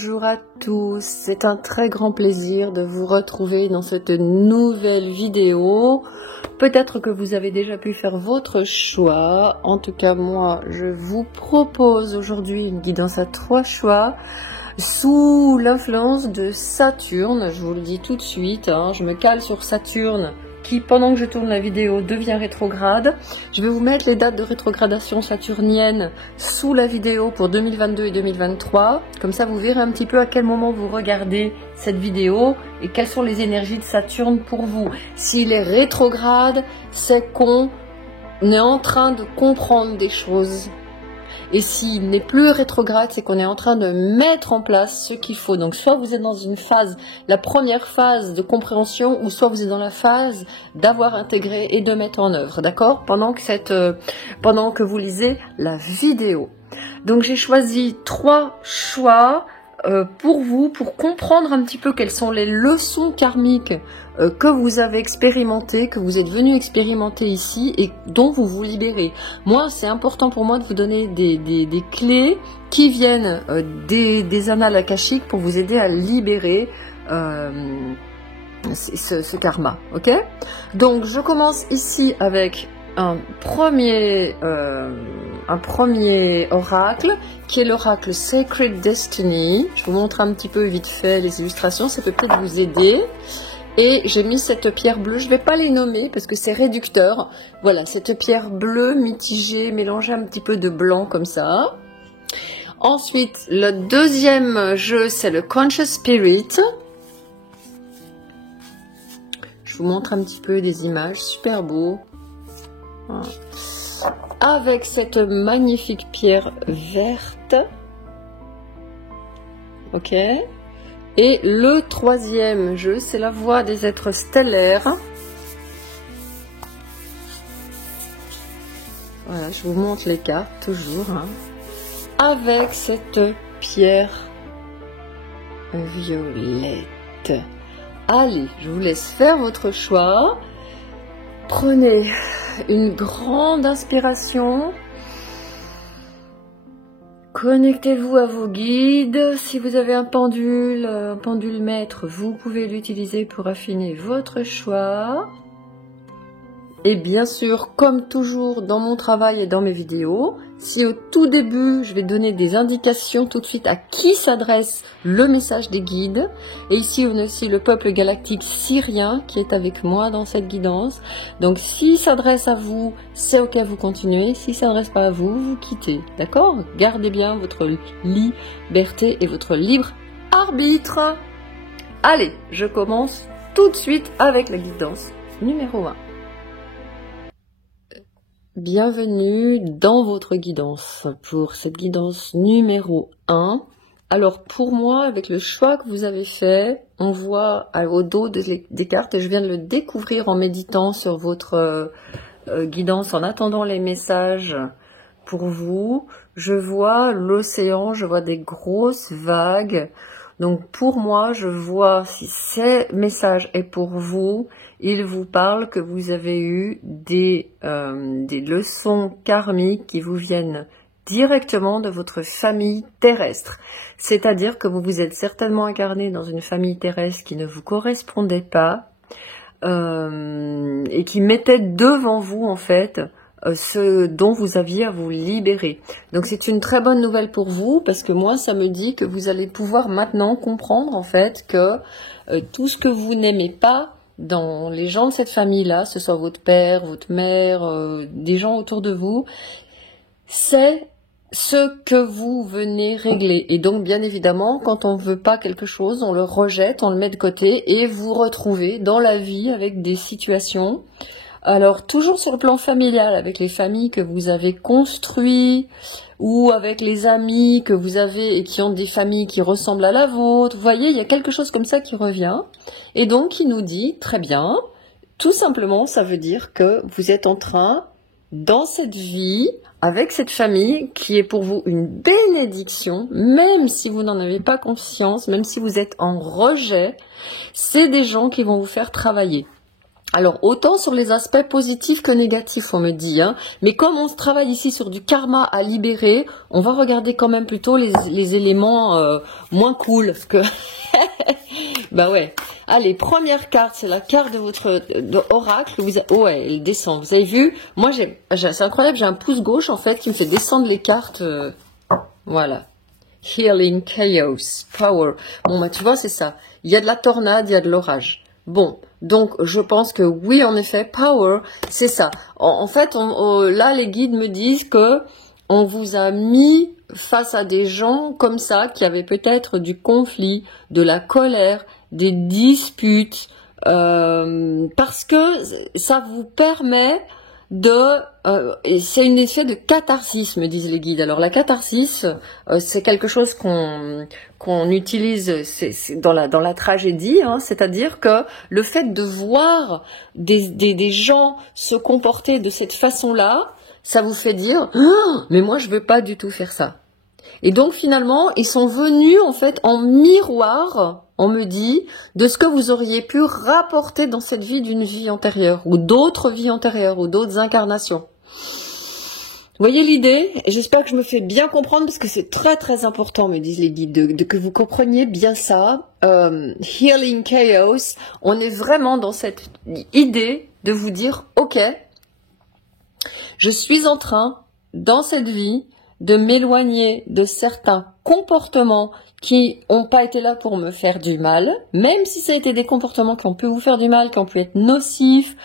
Bonjour à tous, c'est un très grand plaisir de vous retrouver dans cette nouvelle vidéo. Peut-être que vous avez déjà pu faire votre choix. En tout cas, moi, je vous propose aujourd'hui une guidance à 3 choix sous l'influence de Saturne. Je vous le dis tout de suite, je me cale sur Saturne qui, pendant que je tourne la vidéo, devient rétrograde. Je vais vous mettre les dates de rétrogradation saturnienne sous la vidéo pour 2022 et 2023. Comme ça, vous verrez un petit peu à quel moment vous regardez cette vidéo et quelles sont les énergies de Saturne pour vous. S'il est rétrograde, c'est qu'on est en train de comprendre des choses. Et s'il n'est plus rétrograde, c'est qu'on est en train de mettre en place ce qu'il faut. Donc soit vous êtes dans une phase, la première phase de compréhension, ou soit vous êtes dans la phase d'avoir intégré et de mettre en œuvre, d'accord, pendant que vous lisez la vidéo. Donc j'ai choisi 3 choix pour vous, pour comprendre un petit peu quelles sont les leçons karmiques que vous avez expérimentées, que vous êtes venu expérimenter ici et dont vous vous libérez. Moi, c'est important pour moi de vous donner des clés qui viennent des annales akashiques pour vous aider à libérer ce karma, ok? Donc, je commence ici avec un premier oracle, qui est l'oracle Sacred Destiny. Je vous montre un petit peu vite fait les illustrations, ça peut peut-être vous aider. Et j'ai mis cette pierre bleue, je ne vais pas les nommer parce que c'est réducteur. Voilà, cette pierre bleue mitigée, mélangée un petit peu de blanc comme ça. Ensuite, le deuxième jeu, c'est le Conscious Spirit. Je vous montre un petit peu des images, super beau. Voilà. Avec cette magnifique pierre verte. Ok. Et le troisième jeu, c'est la voix des êtres stellaires. Voilà, je vous montre les cartes, toujours. Avec cette pierre violette. Allez, je vous laisse faire votre choix. Prenez une grande inspiration. Connectez-vous à vos guides. Si vous avez un pendule maître, vous pouvez l'utiliser pour affiner votre choix. Et bien sûr, comme toujours dans mon travail et dans mes vidéos, si au tout début, je vais donner des indications tout de suite à qui s'adresse le message des guides. Et ici, on a aussi le peuple galactique syrien qui est avec moi dans cette guidance. Donc, s'il s'adresse à vous, c'est ok, vous continuez. S'il ne s'adresse pas à vous, vous quittez. D'accord? Gardez bien votre liberté et votre libre arbitre. Allez, je commence tout de suite avec la guidance numéro 1. Bienvenue dans votre guidance pour cette guidance numéro 1. Alors pour moi, avec le choix que vous avez fait, on voit au dos des cartes, je viens de le découvrir en méditant sur votre guidance, en attendant les messages pour vous. Je vois l'océan, je vois des grosses vagues. Donc pour moi, je vois, si ce message est pour vous, il vous parle que vous avez eu des leçons karmiques qui vous viennent directement de votre famille terrestre. C'est-à-dire que vous vous êtes certainement incarné dans une famille terrestre qui ne vous correspondait pas et qui mettait devant vous, en fait, ce dont vous aviez à vous libérer. Donc c'est une très bonne nouvelle pour vous parce que moi, ça me dit que vous allez pouvoir maintenant comprendre, en fait, que tout ce que vous n'aimez pas dans les gens de cette famille-là, ce soit votre père, votre mère, des gens autour de vous, c'est ce que vous venez régler. Et donc, bien évidemment, quand on ne veut pas quelque chose, on le rejette, on le met de côté et vous retrouvez dans la vie avec des situations. Alors, toujours sur le plan familial, avec les familles que vous avez construites, ou avec les amis que vous avez et qui ont des familles qui ressemblent à la vôtre. Vous voyez, il y a quelque chose comme ça qui revient. Et donc, il nous dit, très bien, tout simplement, ça veut dire que vous êtes en train, dans cette vie, avec cette famille, qui est pour vous une bénédiction, même si vous n'en avez pas conscience, même si vous êtes en rejet, c'est des gens qui vont vous faire travailler. Alors, autant sur les aspects positifs que négatifs, on me dit, hein. Mais comme on se travaille ici sur du karma à libérer, on va regarder quand même plutôt les éléments moins cool que... Bah ouais. Allez, première carte, c'est la carte de votre oracle. Ouais, elle descend. Vous avez vu? Moi, c'est incroyable, j'ai un pouce gauche, en fait, qui me fait descendre les cartes. Voilà. Healing, chaos, power. Bon, bah tu vois, c'est ça. Il y a de la tornade, il y a de l'orage. Bon, donc je pense que oui, en effet, power, c'est ça. En fait, là, les guides me disent que on vous a mis face à des gens comme ça, qui avaient peut-être du conflit, de la colère, des disputes, parce que ça vous permet c'est un effet de catharsis, me disent les guides. Alors la catharsis, c'est quelque chose qu'on utilise c'est dans la tragédie, hein, c'est-à-dire que le fait de voir des gens se comporter de cette façon-là, ça vous fait dire oh, mais moi je veux pas du tout faire ça. Et donc finalement, ils sont venus en fait en miroir, on me dit, de ce que vous auriez pu rapporter dans cette vie d'une vie antérieure, ou d'autres vies antérieures, ou d'autres incarnations. Vous voyez l'idée? Et j'espère que je me fais bien comprendre, parce que c'est très très important, me disent les guides, que vous compreniez bien ça. Healing Chaos, on est vraiment dans cette idée de vous dire, ok, je suis en train, dans cette vie, de m'éloigner de certains comportements qui n'ont pas été là pour me faire du mal, même si ça a été des comportements qui ont pu vous faire du mal, qui ont pu être nocifs,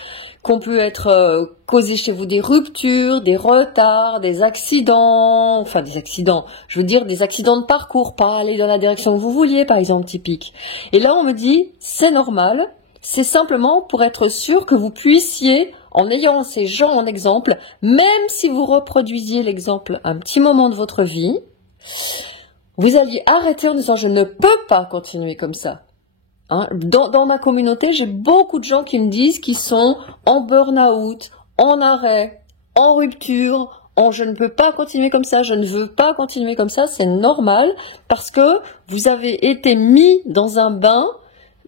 qui ont pu être causés chez vous des ruptures, des retards, des accidents, enfin des accidents, je veux dire des accidents de parcours, pas aller dans la direction que vous vouliez, par exemple, typique. Et là, on me dit, c'est normal, c'est simplement pour être sûr que vous puissiez, en ayant ces gens en exemple, même si vous reproduisiez l'exemple un petit moment de votre vie, vous alliez arrêter en disant « je ne peux pas continuer comme ça ». Hein, dans ma communauté, j'ai beaucoup de gens qui me disent qu'ils sont en burn-out, en arrêt, en rupture, je ne peux pas continuer comme ça, je ne veux pas continuer comme ça, c'est normal parce que vous avez été mis dans un bain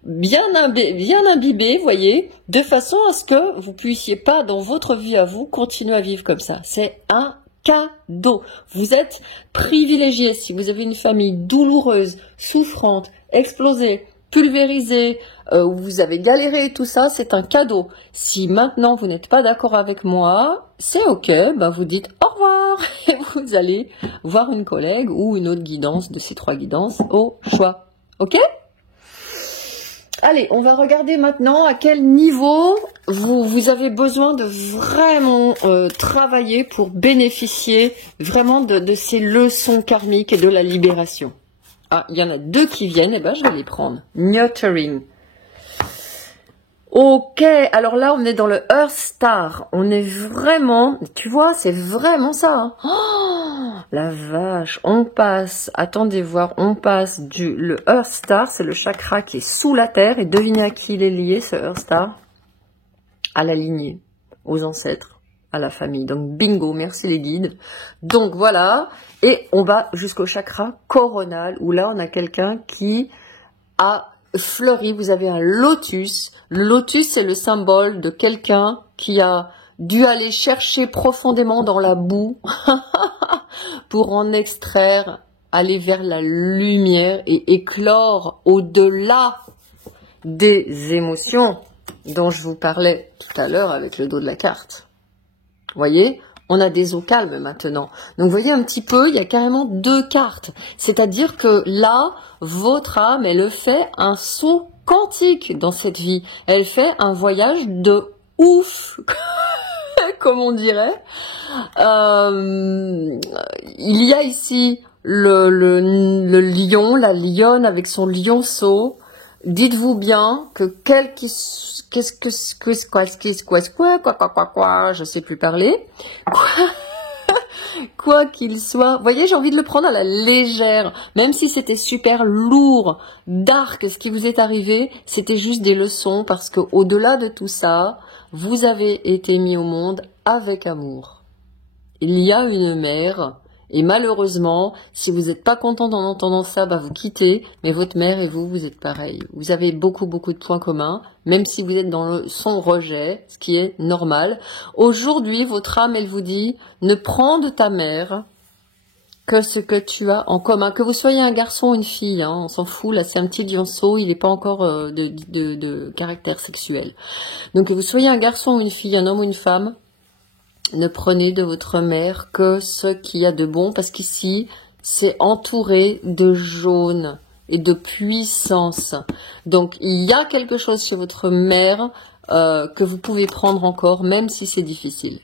bien imbibé, voyez, de façon à ce que vous puissiez pas, dans votre vie à vous, continuer à vivre comme ça. C'est un cadeau. Vous êtes privilégié si vous avez une famille douloureuse, souffrante, explosée, pulvérisée, où vous avez galéré, tout ça, c'est un cadeau. Si maintenant vous n'êtes pas d'accord avec moi, c'est ok, ben vous dites au revoir et vous allez voir une collègue ou une autre guidance de ces 3 guidances au choix. Ok ? Allez, on va regarder maintenant à quel niveau vous avez besoin de vraiment travailler pour bénéficier vraiment de ces leçons karmiques et de la libération. Ah, il y en a 2 qui viennent, et ben je vais les prendre. Nurturing. Ok, alors là on est dans le Earth Star. On est vraiment, tu vois, c'est vraiment ça. Hein. Oh, la vache, on passe, attendez voir, on passe le Earth Star, c'est le chakra qui est sous la terre. Et devinez à qui il est lié, ce Earth Star? À la lignée, aux ancêtres, à la famille. Donc bingo, merci les guides. Donc voilà, et on va jusqu'au chakra coronal, où là on a quelqu'un qui a fleuri, vous avez un lotus. Le lotus, c'est le symbole de quelqu'un qui a dû aller chercher profondément dans la boue pour en extraire, aller vers la lumière et éclore au-delà des émotions dont je vous parlais tout à l'heure avec le dos de la carte. Vous voyez ? On a des eaux calmes maintenant. Donc, vous voyez un petit peu, il y a carrément 2 cartes. C'est-à-dire que là, votre âme, elle fait un saut quantique dans cette vie. Elle fait un voyage de ouf, comme on dirait. Il y a ici le lion, la lionne avec son lionceau. Dites-vous bien que je sais plus parler. Quoi qu'il soit, vous voyez, j'ai envie de le prendre à la légère, même si c'était super lourd, dark, ce qui vous est arrivé, c'était juste des leçons, parce que au-delà de tout ça, vous avez été mis au monde avec amour. Il y a une mère, Et malheureusement, si vous n'êtes pas content en entendant ça, bah vous quittez, mais votre mère et vous, vous êtes pareil. Vous avez beaucoup de points communs, même si vous êtes dans son rejet, ce qui est normal. Aujourd'hui, votre âme, elle vous dit, ne prends de ta mère que ce que tu as en commun. Que vous soyez un garçon ou une fille, hein, on s'en fout, là c'est un petit lionceau, il n'est pas encore de caractère sexuel. Donc que vous soyez un garçon ou une fille, un homme ou une femme, ne prenez de votre mère que ce qu'il y a de bon, parce qu'ici, c'est entouré de jaune et de puissance. Donc, il y a quelque chose chez votre mère que vous pouvez prendre encore, même si c'est difficile.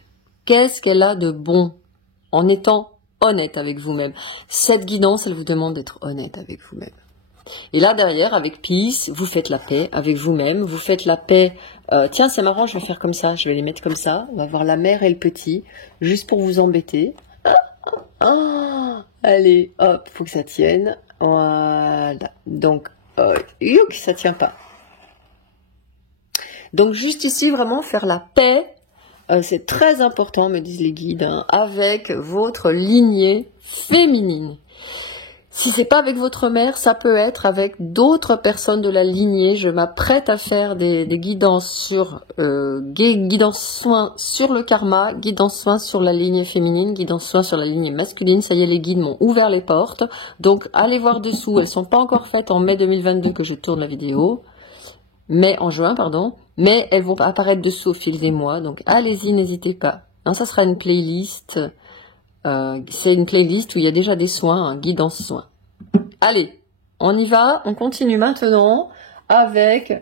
Qu'est-ce qu'elle a de bon en étant honnête avec vous-même? Cette guidance, elle vous demande d'être honnête avec vous-même. Et là, derrière, avec Peace, vous faites la paix avec vous-même. Vous faites la paix. Tiens, c'est marrant, je vais faire comme ça. Je vais les mettre comme ça. On va voir la mère et le petit, juste pour vous embêter. Allez, hop, faut que ça tienne. Voilà. Donc, ça tient pas. Donc, juste ici, vraiment, faire la paix. C'est très important, me disent les guides, hein, avec votre lignée féminine. Si c'est pas avec votre mère, ça peut être avec d'autres personnes de la lignée. Je m'apprête à faire des guidances sur guidance soins sur le karma, guidance soins sur la lignée féminine, guidance soins sur la lignée masculine. Ça y est, les guides m'ont ouvert les portes. Donc allez voir dessous. Elles sont pas encore faites en mai 2022 que je tourne la vidéo. En juin, pardon. Mais elles vont apparaître dessous au fil des mois. Donc allez-y, n'hésitez pas. Non, ça sera une playlist. C'est une playlist où il y a déjà des soins, hein, guidance soins. Allez, on y va, on continue maintenant avec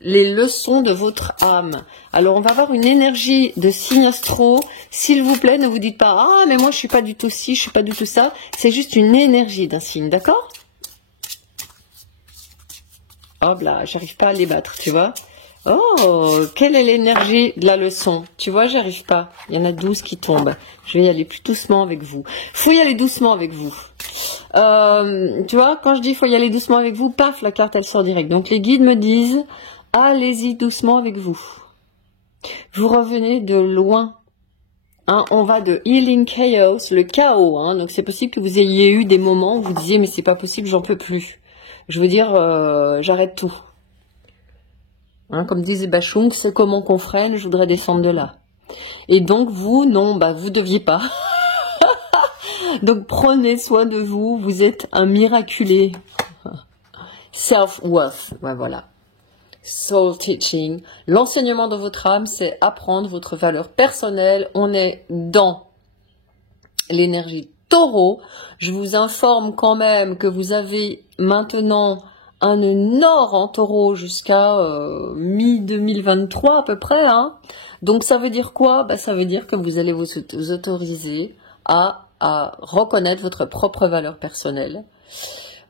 les leçons de votre âme. Alors, on va avoir une énergie de signe astro. S'il vous plaît, ne vous dites pas « Ah, mais moi, je suis pas du tout ci, je suis pas du tout ça ». C'est juste une énergie d'un signe, d'accord? Hop là, j'arrive pas à les battre, tu vois. Oh, quelle est l'énergie de la leçon? Tu vois, j'arrive pas. Il y en a 12 qui tombent. Je vais y aller plus doucement avec vous. Faut y aller doucement avec vous. Tu vois, quand je dis faut y aller doucement avec vous, paf, la carte elle sort direct. Donc les guides me disent, allez-y doucement avec vous. Vous revenez de loin. Hein, on va de healing chaos, le chaos. Hein, donc c'est possible que vous ayez eu des moments où vous disiez mais c'est pas possible, j'en peux plus. Je veux dire, j'arrête tout. Hein, comme disait Bachung, c'est comment qu'on freine, je voudrais descendre de là. Et donc vous, non, vous deviez pas. Donc prenez soin de vous, vous êtes un miraculé. Self-worth, voilà. Soul teaching. L'enseignement de votre âme, c'est apprendre votre valeur personnelle. On est dans l'énergie taureau. Je vous informe quand même que vous avez maintenant un nord en taureau jusqu'à mi-2023 à peu près. Hein. Donc ça veut dire quoi? Ça veut dire que vous allez vous autoriser à reconnaître votre propre valeur personnelle.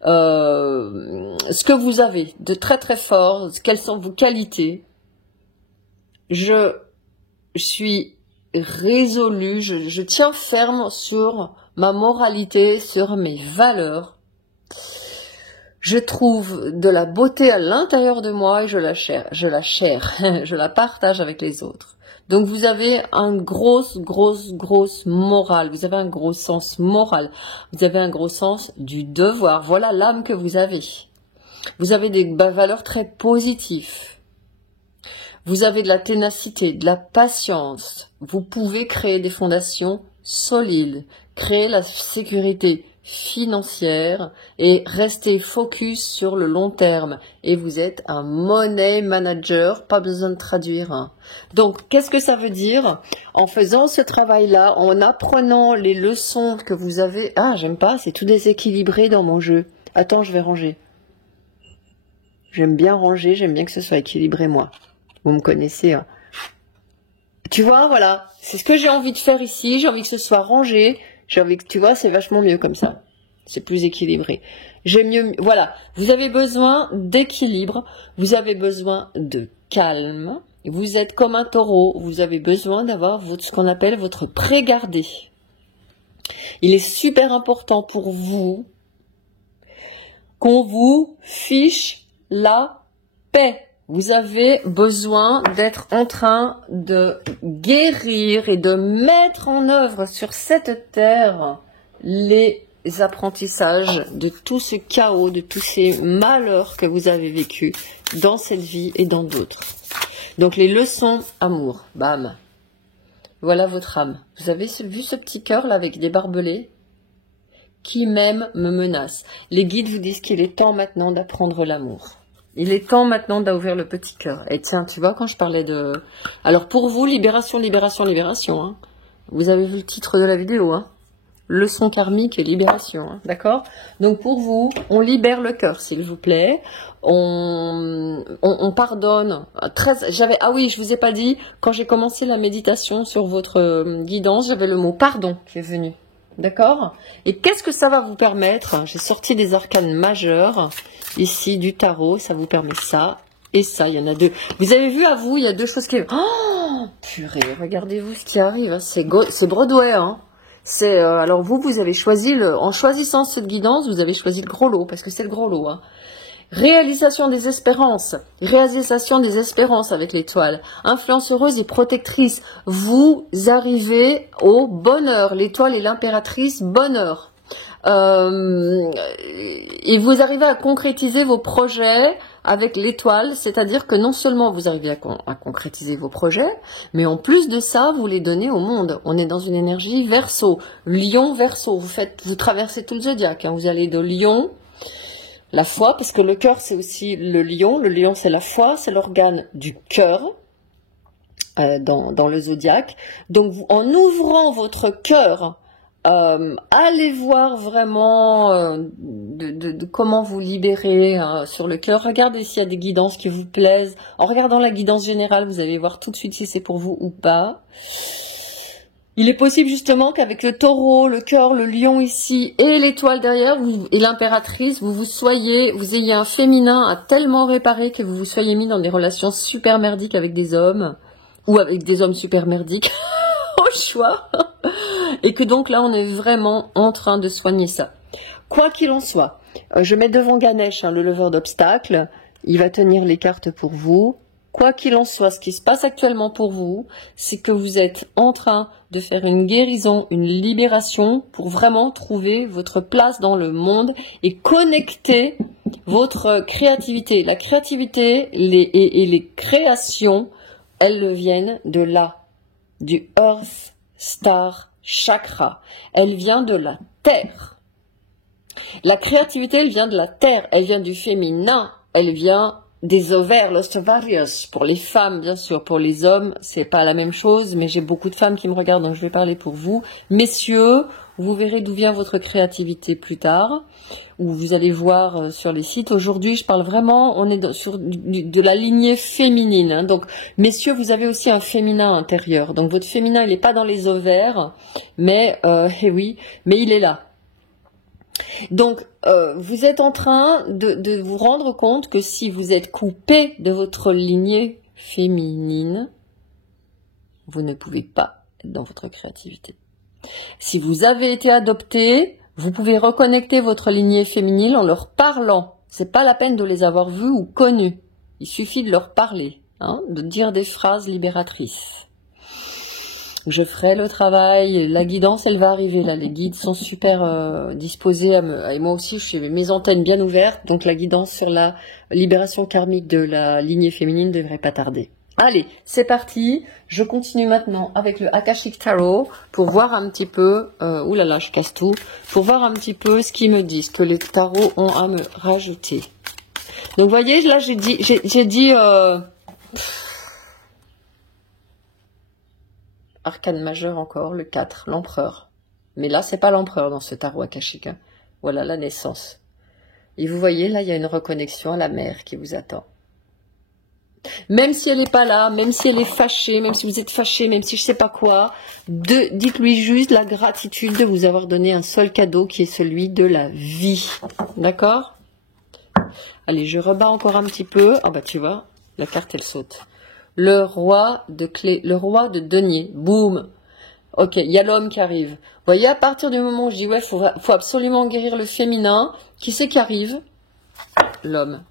Ce que vous avez de très très fort, quelles sont vos qualités. Je suis résolue, je tiens ferme sur ma moralité, sur mes valeurs. Je trouve de la beauté à l'intérieur de moi et je la partage avec les autres. Donc vous avez une grosse morale, vous avez un gros sens moral, vous avez un gros sens du devoir. Voilà l'âme que vous avez. Vous avez des valeurs très positives. Vous avez de la ténacité, de la patience. Vous pouvez créer des fondations solides, créer la sécurité financière et rester focus sur le long terme. Et vous êtes un money manager, pas besoin de traduire. Hein. Donc, qu'est-ce que ça veut dire? En faisant ce travail-là, en apprenant les leçons que vous avez... Ah, j'aime pas, c'est tout déséquilibré dans mon jeu. Attends, je vais ranger. J'aime bien ranger, j'aime bien que ce soit équilibré, moi. Vous me connaissez, hein. Tu vois, voilà. C'est ce que j'ai envie de faire ici. J'ai envie que ce soit rangé. J'ai envie que, tu vois, c'est vachement mieux comme ça. C'est plus équilibré. Voilà. Vous avez besoin d'équilibre. Vous avez besoin de calme. Vous êtes comme un taureau. Vous avez besoin d'avoir ce qu'on appelle votre pré-gardé. Il est super important pour vous qu'on vous fiche la paix. Vous avez besoin d'être en train de guérir et de mettre en œuvre sur cette terre les apprentissages de tout ce chaos, de tous ces malheurs que vous avez vécus dans cette vie et dans d'autres. Donc les leçons amour, bam. Voilà votre âme. Vous avez vu ce petit cœur là avec des barbelés qui même me menace. Les guides vous disent qu'il est temps maintenant d'apprendre l'amour. Il est temps maintenant d'ouvrir le petit cœur. Et tiens, tu vois, quand je parlais de... Alors pour vous, libération, libération, libération. Hein. Vous avez vu le titre de la vidéo. Hein. Leçon karmique et libération. Hein. D'accord? Donc pour vous, on libère le cœur, s'il vous plaît. On pardonne. Ah oui, je vous ai pas dit, quand j'ai commencé la méditation sur votre guidance, j'avais le mot pardon qui est venu. D'accord? Et qu'est-ce que ça va vous permettre? J'ai sorti des arcanes majeurs, ici, du tarot, ça vous permet ça et ça, il y en a deux. Vous avez vu, à vous, il y a deux choses qui... Oh, purée, regardez-vous ce qui arrive, hein. C'est Broadway, hein. Alors vous avez choisi, en choisissant cette guidance, vous avez choisi le gros lot, parce que c'est le gros lot, hein. Réalisation des espérances avec l'étoile, influence heureuse et protectrice, vous arrivez au bonheur, l'étoile est l'impératrice, bonheur, et vous arrivez à concrétiser vos projets avec l'étoile, c'est-à-dire que non seulement vous arrivez à concrétiser vos projets, mais en plus de ça, vous les donnez au monde. On est dans une énergie Verseau, Lion Verseau, vous traversez tout le zodiaque, hein. Vous allez de Lion, la foi, parce que le cœur, c'est aussi le lion, c'est la foi, c'est l'organe du cœur dans le zodiaque. Donc, en ouvrant votre cœur, allez voir vraiment de comment vous libérer sur le cœur. Regardez s'il y a des guidances qui vous plaisent. En regardant la guidance générale, vous allez voir tout de suite si c'est pour vous ou pas. Il est possible justement qu'avec le taureau, le cœur, le lion ici et l'étoile derrière, et l'impératrice, vous ayez un féminin à tellement réparer que vous soyez mis dans des relations super merdiques avec des hommes, ou avec des hommes super merdiques, au choix, et que donc là on est vraiment en train de soigner ça. Quoi qu'il en soit, je mets devant Ganesh, le leveur d'obstacles, il va tenir les cartes pour vous. Quoi qu'il en soit, ce qui se passe actuellement pour vous, c'est que vous êtes en train de faire une guérison, une libération pour vraiment trouver votre place dans le monde et connecter votre créativité. La créativité et les créations, elles viennent de là, du Earth Star Chakra. Elle vient de la Terre. La créativité, elle vient de la Terre, elle vient du féminin, elle vient des ovaires, los ovarios, pour les femmes bien sûr, pour les hommes c'est pas la même chose, mais j'ai beaucoup de femmes qui me regardent donc je vais parler pour vous. Messieurs, vous verrez d'où vient votre créativité plus tard, ou vous allez voir sur les sites. Aujourd'hui je parle vraiment, on est sur de la lignée féminine, hein. Donc messieurs, vous avez aussi un féminin intérieur, donc votre féminin il n'est pas dans les ovaires, mais oui, mais il est là. Donc, vous êtes en train de vous rendre compte que si vous êtes coupé de votre lignée féminine, vous ne pouvez pas être dans votre créativité. Si vous avez été adopté, vous pouvez reconnecter votre lignée féminine en leur parlant. C'est pas la peine de les avoir vus ou connus. Il suffit de leur parler, hein, de dire des phrases libératrices. Je ferai le travail, la guidance elle va arriver là, les guides sont super disposés et moi aussi je suis mes antennes bien ouvertes, donc la guidance sur la libération karmique de la lignée féminine ne devrait pas tarder. Allez, c'est parti, je continue maintenant avec le Akashic Tarot pour voir un petit peu, oulala je casse tout, pour voir un petit peu ce qu'ils me disent, que les tarots ont à me rajouter. Donc vous voyez, là j'ai dit arcane majeur encore, le 4, l'empereur. Mais là, c'est pas l'empereur dans ce tarot akashique. Hein. Voilà la naissance. Et vous voyez, là, il y a une reconnexion à la mère qui vous attend. Même si elle n'est pas là, même si elle est fâchée, même si vous êtes fâché, même si je sais pas quoi, dites-lui juste la gratitude de vous avoir donné un seul cadeau qui est celui de la vie. D'accord? Allez, je rebats encore un petit peu. Ah bah tu vois, la carte elle saute. Le roi de clé, le roi de denier, boum. Ok, il y a l'homme qui arrive. Vous voyez, à partir du moment où je dis ouais, faut absolument guérir le féminin, qui c'est qui arrive? L'homme.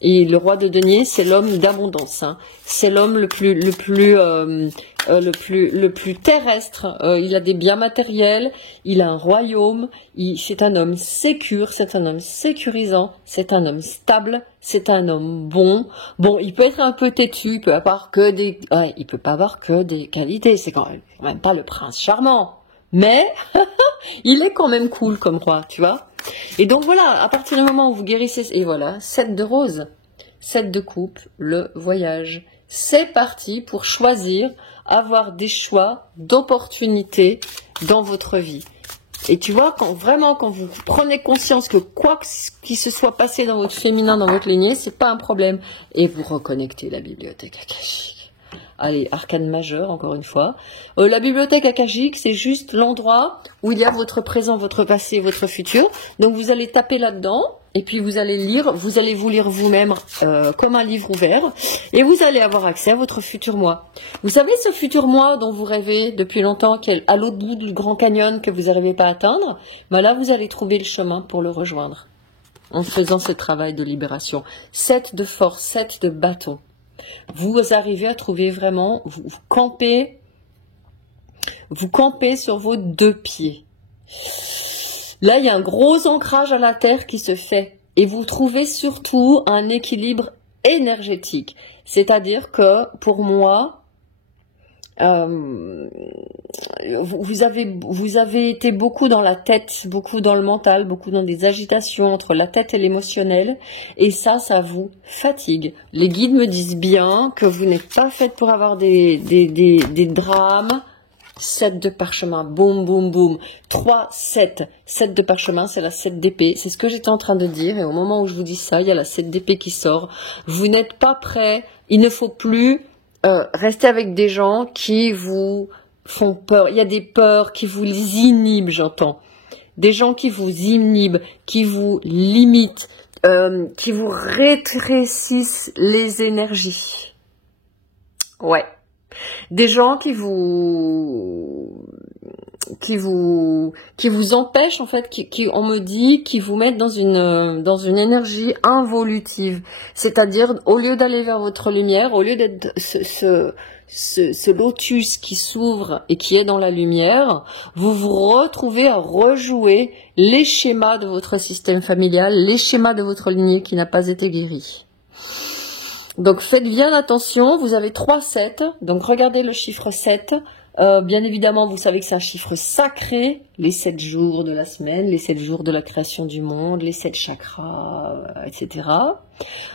Et le roi de denier, c'est l'homme d'abondance. Hein. C'est l'homme le plus terrestre. Il a des biens matériels, il a un royaume. C'est un homme sécure, c'est un homme sécurisant, c'est un homme stable, c'est un homme bon. Bon, il peut être un peu têtu, il peut avoir que des, ouais, il peut pas avoir que des qualités. C'est quand même pas le prince charmant, mais il est quand même cool comme roi, tu vois. Et donc voilà, à partir du moment où vous guérissez, et voilà, 7 de rose, 7 de coupe, le voyage. C'est parti pour choisir, avoir des choix d'opportunités dans votre vie. Et tu vois, quand vous prenez conscience que quoi qu'il se soit passé dans votre féminin, dans votre lignée, c'est pas un problème. Et vous reconnectez la bibliothèque akashique. Allez, arcane majeur, encore une fois. La bibliothèque akashique, c'est juste l'endroit où il y a votre présent, votre passé, votre futur. Donc vous allez taper là-dedans, et puis vous allez lire, vous allez vous lire vous-même comme un livre ouvert, et vous allez avoir accès à votre futur moi. Vous savez ce futur moi dont vous rêvez depuis longtemps, qui est à l'autre bout du Grand Canyon que vous n'arrivez pas à atteindre, ben là vous allez trouver le chemin pour le rejoindre, en faisant ce travail de libération. 7 de force, 7 de bâton. Vous arrivez à trouver vraiment, vous campez sur vos 2 pieds. Là, il y a un gros ancrage à la terre qui se fait. Et vous trouvez surtout un équilibre énergétique. C'est-à-dire que, pour moi, vous avez été beaucoup dans la tête, beaucoup dans le mental, beaucoup dans des agitations entre la tête et l'émotionnel, et ça vous fatigue. Les guides me disent bien que vous n'êtes pas faite pour avoir des drames. 7 de parchemin, boum, boum, boum. 3, 7. 7 de parchemin, c'est la 7 d'épée. C'est ce que j'étais en train de dire, et au moment où je vous dis ça, il y a la 7 d'épée qui sort. Vous n'êtes pas prêt, il ne faut plus rester avec des gens qui vous font peur. Il y a des peurs qui vous inhibent, j'entends. Des gens qui vous inhibent, qui vous limitent, qui vous rétrécissent les énergies. Ouais. Des gens qui vous empêchent, en fait, on me dit, qui vous mettent dans une énergie involutive. C'est-à-dire, au lieu d'aller vers votre lumière, au lieu d'être ce lotus qui s'ouvre et qui est dans la lumière, vous vous retrouvez à rejouer les schémas de votre système familial, les schémas de votre lignée qui n'a pas été guéri. Donc faites bien attention, vous avez 3-7, donc regardez le chiffre 7. Bien évidemment, vous savez que c'est un chiffre sacré, les 7 jours de la semaine, les 7 jours de la création du monde, les 7 chakras, etc.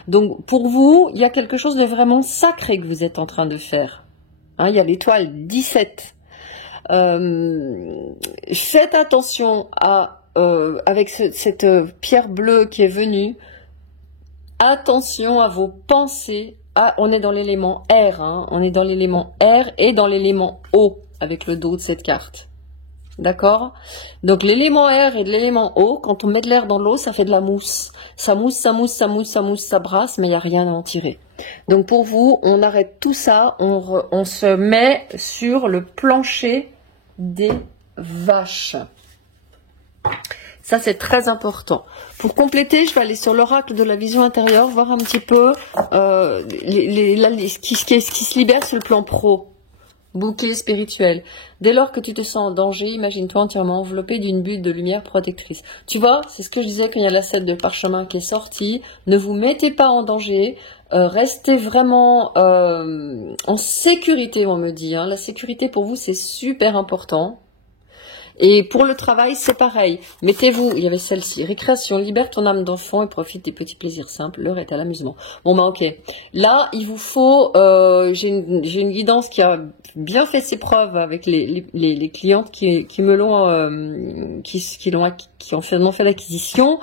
Donc pour vous, il y a quelque chose de vraiment sacré que vous êtes en train de faire. Hein, il y a l'étoile 17. Faites attention avec cette pierre bleue qui est venue. Attention à vos pensées. On est dans l'élément R, hein. On est dans l'élément R et dans l'élément O avec le dos de cette carte. D'accord? Donc l'élément R et l'élément O, quand on met de l'air dans l'eau, ça fait de la mousse. Ça mousse, ça mousse, ça mousse, ça mousse, ça brasse, mais il n'y a rien à en tirer. Donc pour vous, on arrête tout ça, on se met sur le plancher des vaches. Ça, c'est très important. Pour compléter, je vais aller sur l'oracle de la vision intérieure, voir un petit peu ce qui se libère sur le plan pro. Bouclier spirituel. Dès lors que tu te sens en danger, imagine-toi entièrement enveloppé d'une bulle de lumière protectrice. Tu vois, c'est ce que je disais quand il y a la 7 de parchemin qui est sortie. Ne vous mettez pas en danger. Restez vraiment en sécurité, on me dit. Hein. La sécurité pour vous, c'est super important. Et pour le travail, c'est pareil. Mettez-vous, il y avait celle-ci, récréation, libère ton âme d'enfant et profite des petits plaisirs simples. L'heure est à l'amusement. Bon, bah ok. Là, il vous faut, j'ai une guidance qui a bien fait ses preuves avec les clientes qui me l'ont, qui ont fait l'acquisition.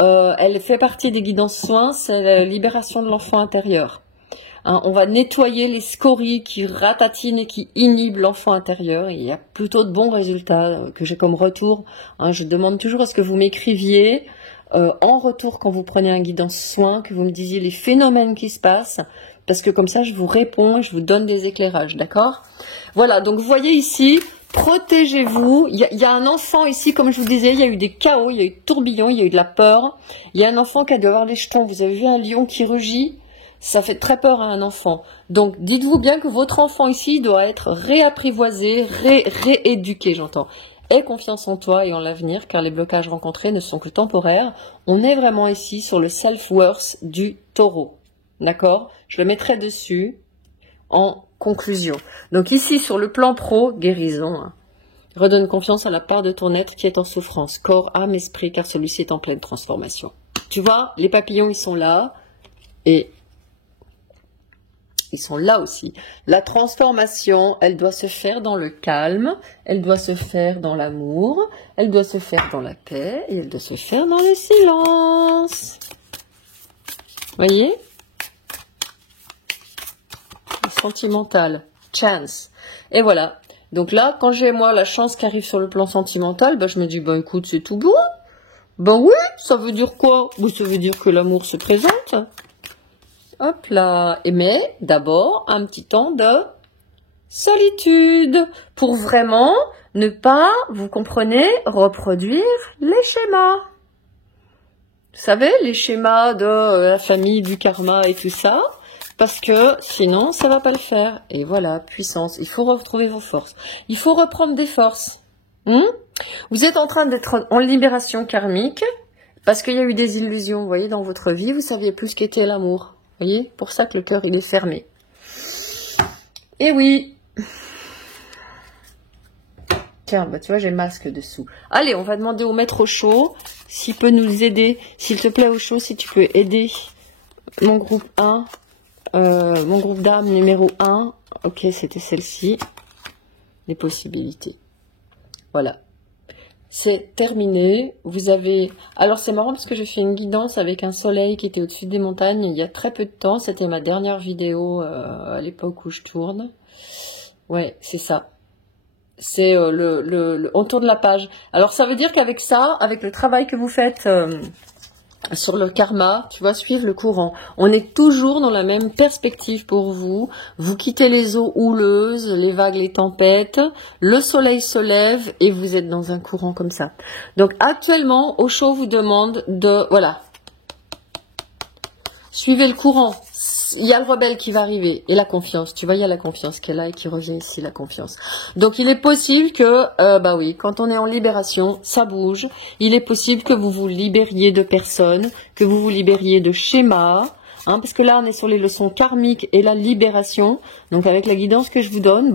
Elle fait partie des guidances soins, c'est la libération de l'enfant intérieur. Hein, on va nettoyer les scories qui ratatinent et qui inhibent l'enfant intérieur. Et il y a plutôt de bons résultats que j'ai comme retour. Hein, je demande toujours à ce que vous m'écriviez en retour quand vous prenez un guidance soin, que vous me disiez les phénomènes qui se passent, parce que comme ça je vous réponds et je vous donne des éclairages, d'accord? Voilà, donc vous voyez ici, Protégez-vous. Il y a un enfant ici, comme je vous disais, il y a eu des chaos, il y a eu des tourbillons, il y a eu de la peur. Il y a un enfant qui a dû avoir les jetons. Vous avez vu un lion qui rugit? Ça fait très peur à un enfant. Donc, dites-vous bien que votre enfant ici doit être réapprivoisé, rééduqué, j'entends. Aie confiance en toi et en l'avenir, car les blocages rencontrés ne sont que temporaires. On est vraiment ici sur le self-worth du taureau. D'accord? Je le mettrai dessus en conclusion. Donc ici, sur le plan pro, guérison. Hein. Redonne confiance à la part de ton être qui est en souffrance, corps, âme, esprit, car celui-ci est en pleine transformation. Tu vois, les papillons, ils sont là. Et ils sont là aussi. La transformation, elle doit se faire dans le calme, elle doit se faire dans l'amour, elle doit se faire dans la paix et elle doit se faire dans le silence. Voyez? Sentimental, chance. Et voilà. Donc là, quand j'ai moi la chance qui arrive sur le plan sentimental, je me dis, écoute, c'est tout beau. Oui, ça veut dire quoi? Ça veut dire que l'amour se présente. Hop là. Mais d'abord, un petit temps de solitude pour vraiment ne pas, vous comprenez, reproduire les schémas. Vous savez, les schémas de la famille, du karma et tout ça, parce que sinon, ça va pas le faire. Et voilà, puissance. Il faut retrouver vos forces. Il faut reprendre des forces. Vous êtes en train d'être en libération karmique parce qu'il y a eu des illusions, vous voyez, dans votre vie. Vous saviez plus ce qu'était l'amour. Vous voyez, pour ça que le cœur, il est fermé. Et oui. Tiens, tu vois, j'ai masque dessous. Allez, on va demander au maître au chaud s'il peut nous aider. S'il te plaît, au chaud, si tu peux aider mon groupe 1, mon groupe d'âme numéro 1. Ok, c'était celle-ci. Les possibilités. Voilà. C'est terminé. Vous avez... Alors, c'est marrant parce que je fais une guidance avec un soleil qui était au-dessus des montagnes il y a très peu de temps. C'était ma dernière vidéo à l'époque où je tourne. Ouais, c'est ça. C'est on tourne la page. Alors, ça veut dire qu'avec ça, avec le travail que vous faites sur le karma, tu vois, suivre le courant. On est toujours dans la même perspective pour vous. Vous quittez les eaux houleuses, les vagues, les tempêtes. Le soleil se lève et vous êtes dans un courant comme ça. Donc, actuellement, Osho vous demande de... Voilà. Suivez le courant. Il y a le rebelle qui va arriver. Et la confiance. Tu vois, il y a la confiance qui est là et qui revient ici, la confiance. Donc, il est possible que, oui, quand on est en libération, ça bouge. Il est possible que vous vous libériez de personnes, que vous vous libériez de schémas. Parce que là, on est sur les leçons karmiques et la libération. Donc, avec la guidance que je vous donne,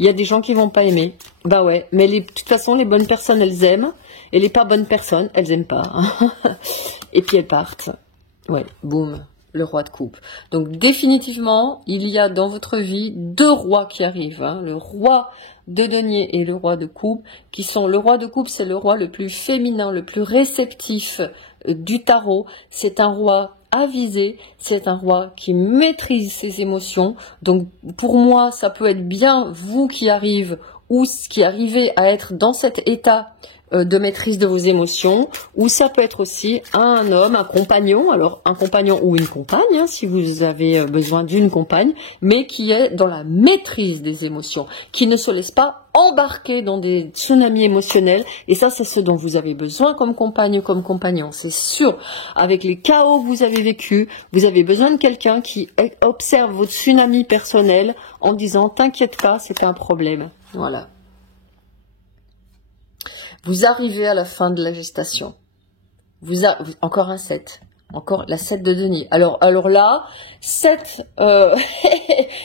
il y a des gens qui vont pas aimer. Ouais. Mais de toute façon, les bonnes personnes, elles aiment. Et les pas bonnes personnes, elles aiment pas. Et puis, elles partent. Ouais, boum. Le roi de coupe. Donc définitivement, il y a dans votre vie deux rois qui arrivent. Le roi de denier et le roi de coupe, qui sont... Le roi de coupe, c'est le roi le plus féminin, le plus réceptif du tarot. C'est un roi avisé, c'est un roi qui maîtrise ses émotions. Donc pour moi, ça peut être bien vous qui arrivez ou qui arrivez à être dans cet état de maîtrise de vos émotions, ou ça peut être aussi un homme, un compagnon, alors un compagnon ou une compagne, si vous avez besoin d'une compagne, mais qui est dans la maîtrise des émotions, qui ne se laisse pas embarquer dans des tsunamis émotionnels, et ça c'est ce dont vous avez besoin comme compagne ou comme compagnon, c'est sûr. Avec les chaos que vous avez vécus, vous avez besoin de quelqu'un qui observe votre tsunami personnel en disant « t'inquiète pas, c'est un problème ». Voilà. Vous arrivez à la fin de la gestation. Encore un 7. Encore la 7 de denier. Alors là, 7,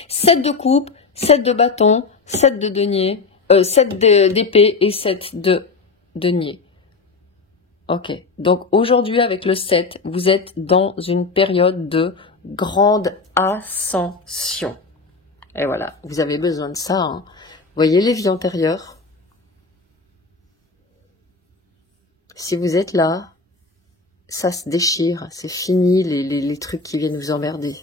7 de coupe, 7 de bâton, 7 de denier, 7 d'épée et 7 de denier. Ok. Donc aujourd'hui, avec le 7, vous êtes dans une période de grande ascension. Et voilà, vous avez besoin de ça. Vous voyez les vies antérieures? Si vous êtes là, ça se déchire, c'est fini les trucs qui viennent vous emmerder.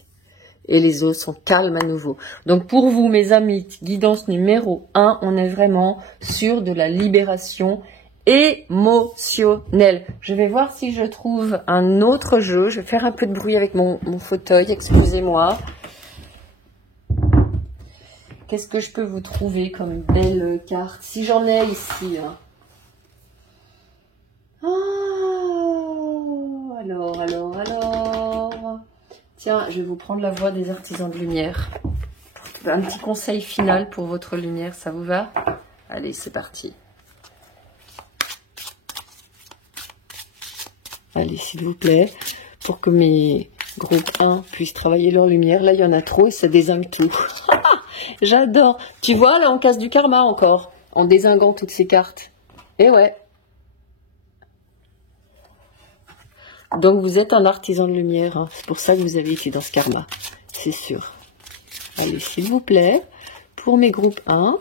Et les autres sont calmes à nouveau. Donc pour vous, mes amis, guidance numéro 1, on est vraiment sur de la libération émotionnelle. Je vais voir si je trouve un autre jeu. Je vais faire un peu de bruit avec mon fauteuil, excusez-moi. Qu'est-ce que je peux vous trouver comme belle carte? Si j'en ai ici. Hein. Ah, alors. Tiens, je vais vous prendre la voix des artisans de lumière. Un petit conseil final pour votre lumière, ça vous va? Allez, c'est parti. Allez, s'il vous plaît, pour que mes groupes 1 puissent travailler leur lumière. Là, il y en a trop et ça dézingue tout. J'adore. Tu vois, là, on casse du karma encore, en dézinguant toutes ces cartes. Et ouais. Donc, vous êtes un artisan de lumière. Hein. C'est pour ça que vous avez été dans ce karma. C'est sûr. Allez, s'il vous plaît, pour mes groupes 1.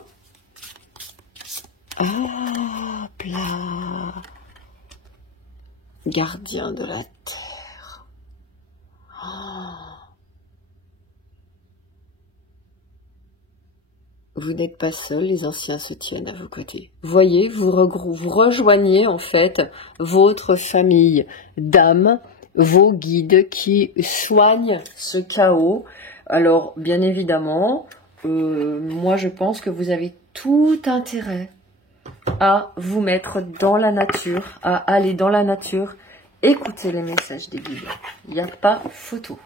Ah, plat. Gardien de la terre. Oh. Vous n'êtes pas seul, les anciens se tiennent à vos côtés. Voyez, vous rejoignez en fait votre famille d'âmes, vos guides qui soignent ce chaos. Alors, bien évidemment, moi je pense que vous avez tout intérêt à vous mettre dans la nature, à aller dans la nature, écouter les messages des guides. Il n'y a pas photo.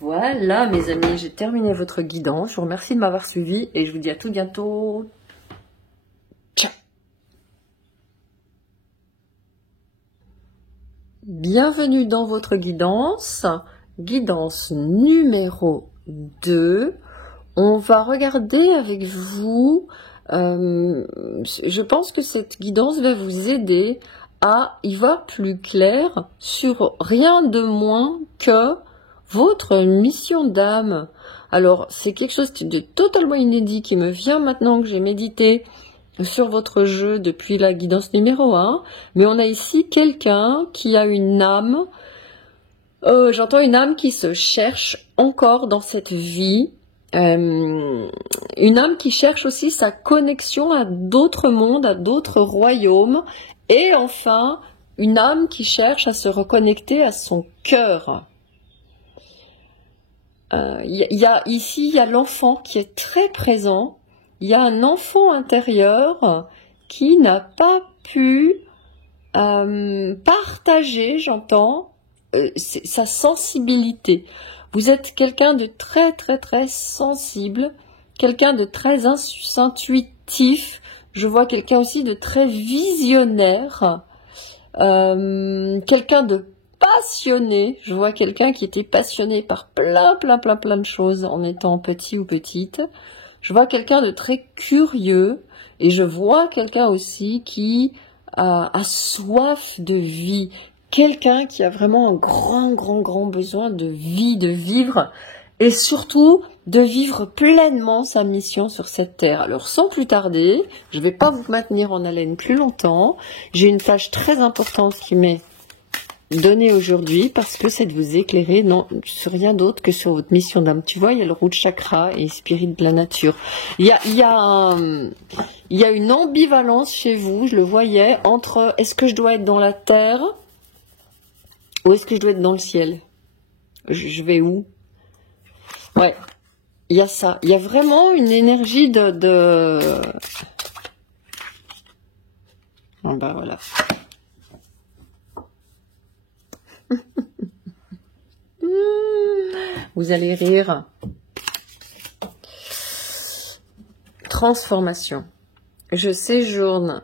Voilà mes amis, j'ai terminé votre guidance. Je vous remercie de m'avoir suivi et je vous dis à tout bientôt. Ciao. Bienvenue dans votre guidance. Guidance numéro 2. On va regarder avec vous. Je pense que cette guidance va vous aider à y voir plus clair sur rien de moins que votre mission d'âme. Alors, c'est quelque chose de totalement inédit qui me vient maintenant que j'ai médité sur votre jeu depuis la guidance numéro 1. Mais on a ici quelqu'un qui a une âme. J'entends une âme qui se cherche encore dans cette vie. Une âme qui cherche aussi sa connexion à d'autres mondes, à d'autres royaumes. Et enfin, une âme qui cherche à se reconnecter à son cœur. Ici, il y a l'enfant qui est très présent. Il y a un enfant intérieur qui n'a pas pu partager, j'entends, sa sensibilité. Vous êtes quelqu'un de très, très, très sensible, quelqu'un de très intuitif. Je vois quelqu'un aussi de très visionnaire, quelqu'un de passionné. Je vois quelqu'un qui était passionné par plein de choses en étant petit ou petite. Je vois quelqu'un de très curieux et je vois quelqu'un aussi qui a soif de vie. Quelqu'un qui a vraiment un grand besoin de vie, de vivre et surtout de vivre pleinement sa mission sur cette terre. Alors sans plus tarder, je ne vais pas vous maintenir en haleine plus longtemps. J'ai une tâche très importante qui m'est donnée aujourd'hui parce que c'est de vous éclairer sur rien d'autre que sur votre mission d'âme. Tu vois, il y a le root chakra et spirit de la nature. Il y a une ambivalence chez vous, je le voyais, entre est-ce que je dois être dans la terre ou est-ce que je dois être dans le ciel? Je vais où? Ouais, il y a ça. Il y a vraiment une énergie de... Oh ben voilà. Vous allez rire. Transformation. Je séjourne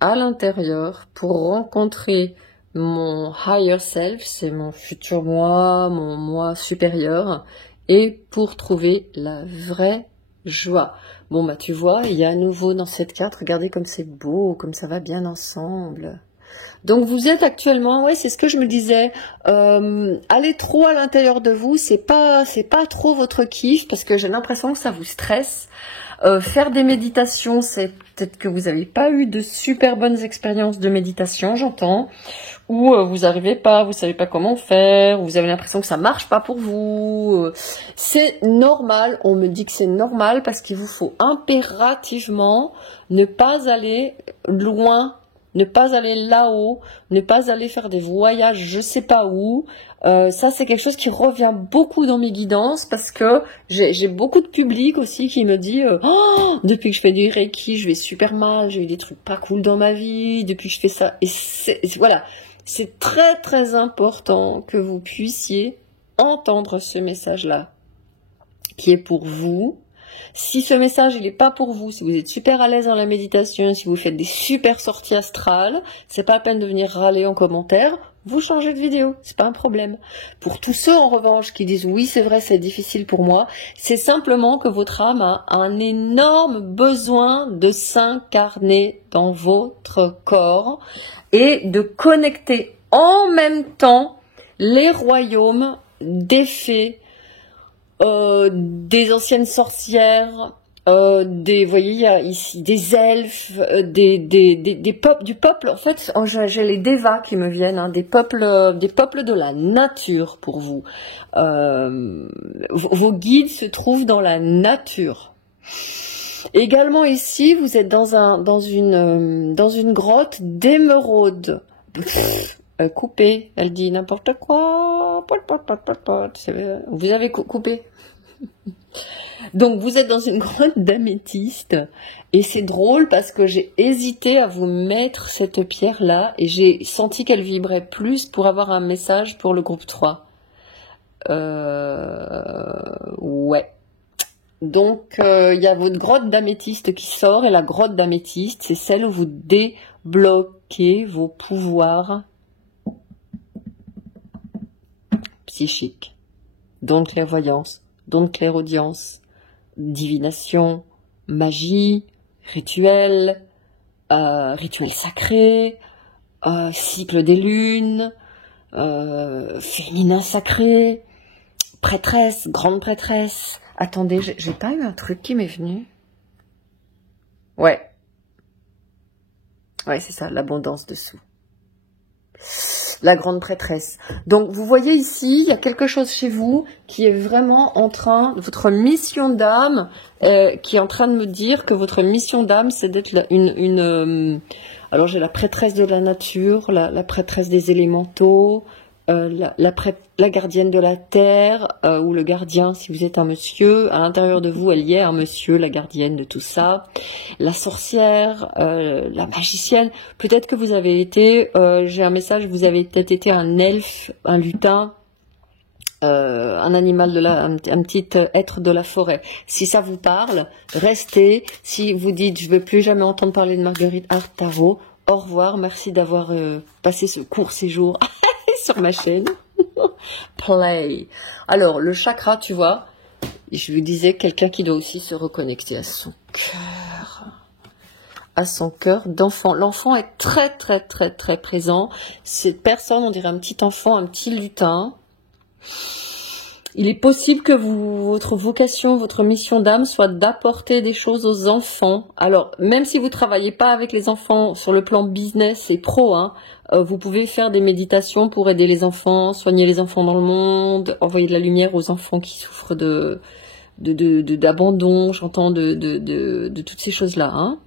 à l'intérieur pour rencontrer mon higher self, c'est mon futur moi, mon moi supérieur, et pour trouver la vraie joie. Bon bah tu vois, il y a à nouveau dans cette carte, regardez comme c'est beau, comme ça va bien ensemble. Donc vous êtes actuellement, ouais, c'est ce que je me disais, aller trop à l'intérieur de vous, c'est pas trop votre kiff parce que j'ai l'impression que ça vous stresse. Faire des méditations, c'est peut-être que vous n'avez pas eu de super bonnes expériences de méditation, j'entends, ou vous n'arrivez pas, vous savez pas comment faire, ou vous avez l'impression que ça marche pas pour vous. C'est normal, on me dit que c'est normal parce qu'il vous faut impérativement ne pas aller loin ne pas aller là-haut, ne pas aller faire des voyages je sais pas où. Ça, c'est quelque chose qui revient beaucoup dans mes guidances parce que j'ai beaucoup de public aussi qui me dit oh, depuis que je fais du Reiki, je vais super mal, j'ai eu des trucs pas cool dans ma vie, depuis que je fais ça. Et voilà, c'est très très important que vous puissiez entendre ce message-là qui est pour vous. Si ce message il n'est pas pour vous, si vous êtes super à l'aise dans la méditation, si vous faites des super sorties astrales, c'est pas la peine de venir râler en commentaire. Vous changez de vidéo, c'est pas un problème. Pour tous ceux en revanche qui disent oui c'est vrai c'est difficile pour moi, c'est simplement que votre âme a un énorme besoin de s'incarner dans votre corps et de connecter en même temps les royaumes des fées, des anciennes sorcières, vous voyez, il y a ici des elfes, des peuples, du peuple, en fait, j'ai les devas qui me viennent, hein, des peuples de la nature pour vous. Vos guides se trouvent dans la nature. Également ici, vous êtes dans une grotte d'émeraude. Coupé, elle dit n'importe quoi. Vous avez coupé. Donc vous êtes dans une grotte d'améthyste et c'est drôle parce que j'ai hésité à vous mettre cette pierre là et j'ai senti qu'elle vibrait plus pour avoir un message pour le groupe 3. Ouais. Donc il y a votre grotte d'améthyste qui sort et la grotte d'améthyste c'est celle où vous débloquez vos pouvoirs psychiques, donc clairvoyance, donc clairaudience, divination, magie, rituel, rituel sacré, cycle des lunes, féminin sacré, prêtresse, grande prêtresse. Attendez, j'ai pas eu un truc qui m'est venu? Ouais, c'est ça, l'abondance dessous. La grande prêtresse. Donc, vous voyez ici, il y a quelque chose chez vous qui est vraiment en train, votre mission d'âme, qui est en train de me dire que votre mission d'âme, c'est d'être alors, j'ai la prêtresse de la nature, la prêtresse des élémentaux, la gardienne de la terre, ou le gardien, si vous êtes un monsieur. À l'intérieur de vous, elle y est, un monsieur, la gardienne de tout ça. La sorcière, la magicienne. Peut-être que vous avez été, j'ai un message, vous avez peut-être été un elfe, un lutin, un animal un petit être de la forêt. Si ça vous parle, restez. Si vous dites, je ne veux plus jamais entendre parler de Marguerite Artaro, au revoir, merci d'avoir passé ce court séjour sur ma chaîne. Play. Alors, le chakra, tu vois, je vous disais, quelqu'un qui doit aussi se reconnecter à son cœur. À son cœur d'enfant. L'enfant est très, très, très, très présent. Cette personne, on dirait un petit enfant, un petit lutin. Il est possible que votre vocation, votre mission d'âme soit d'apporter des choses aux enfants. Alors, même si vous ne travaillez pas avec les enfants sur le plan business et pro, hein, vous pouvez faire des méditations pour aider les enfants, soigner les enfants dans le monde, envoyer de la lumière aux enfants qui souffrent d'abandon, j'entends de toutes ces choses-là. Hein.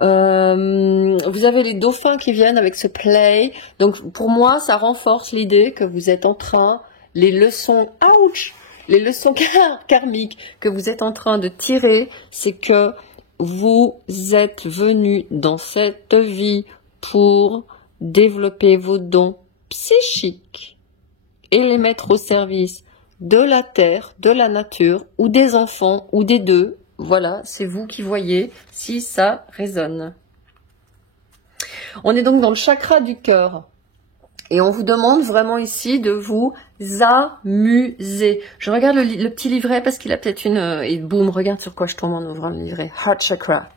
Vous avez les dauphins qui viennent avec ce play. Donc, pour moi, ça renforce l'idée que vous êtes en train... Les leçons, les leçons karmiques que vous êtes en train de tirer, c'est que vous êtes venu dans cette vie pour développer vos dons psychiques et les mettre au service de la terre, de la nature, ou des enfants, ou des deux. Voilà, c'est vous qui voyez si ça résonne. On est donc dans le chakra du cœur. Et on vous demande vraiment ici de vous amuser. Je regarde le petit livret parce qu'il a peut-être une... et boum, regarde sur quoi je tombe en ouvrant le livret. Heart chakra.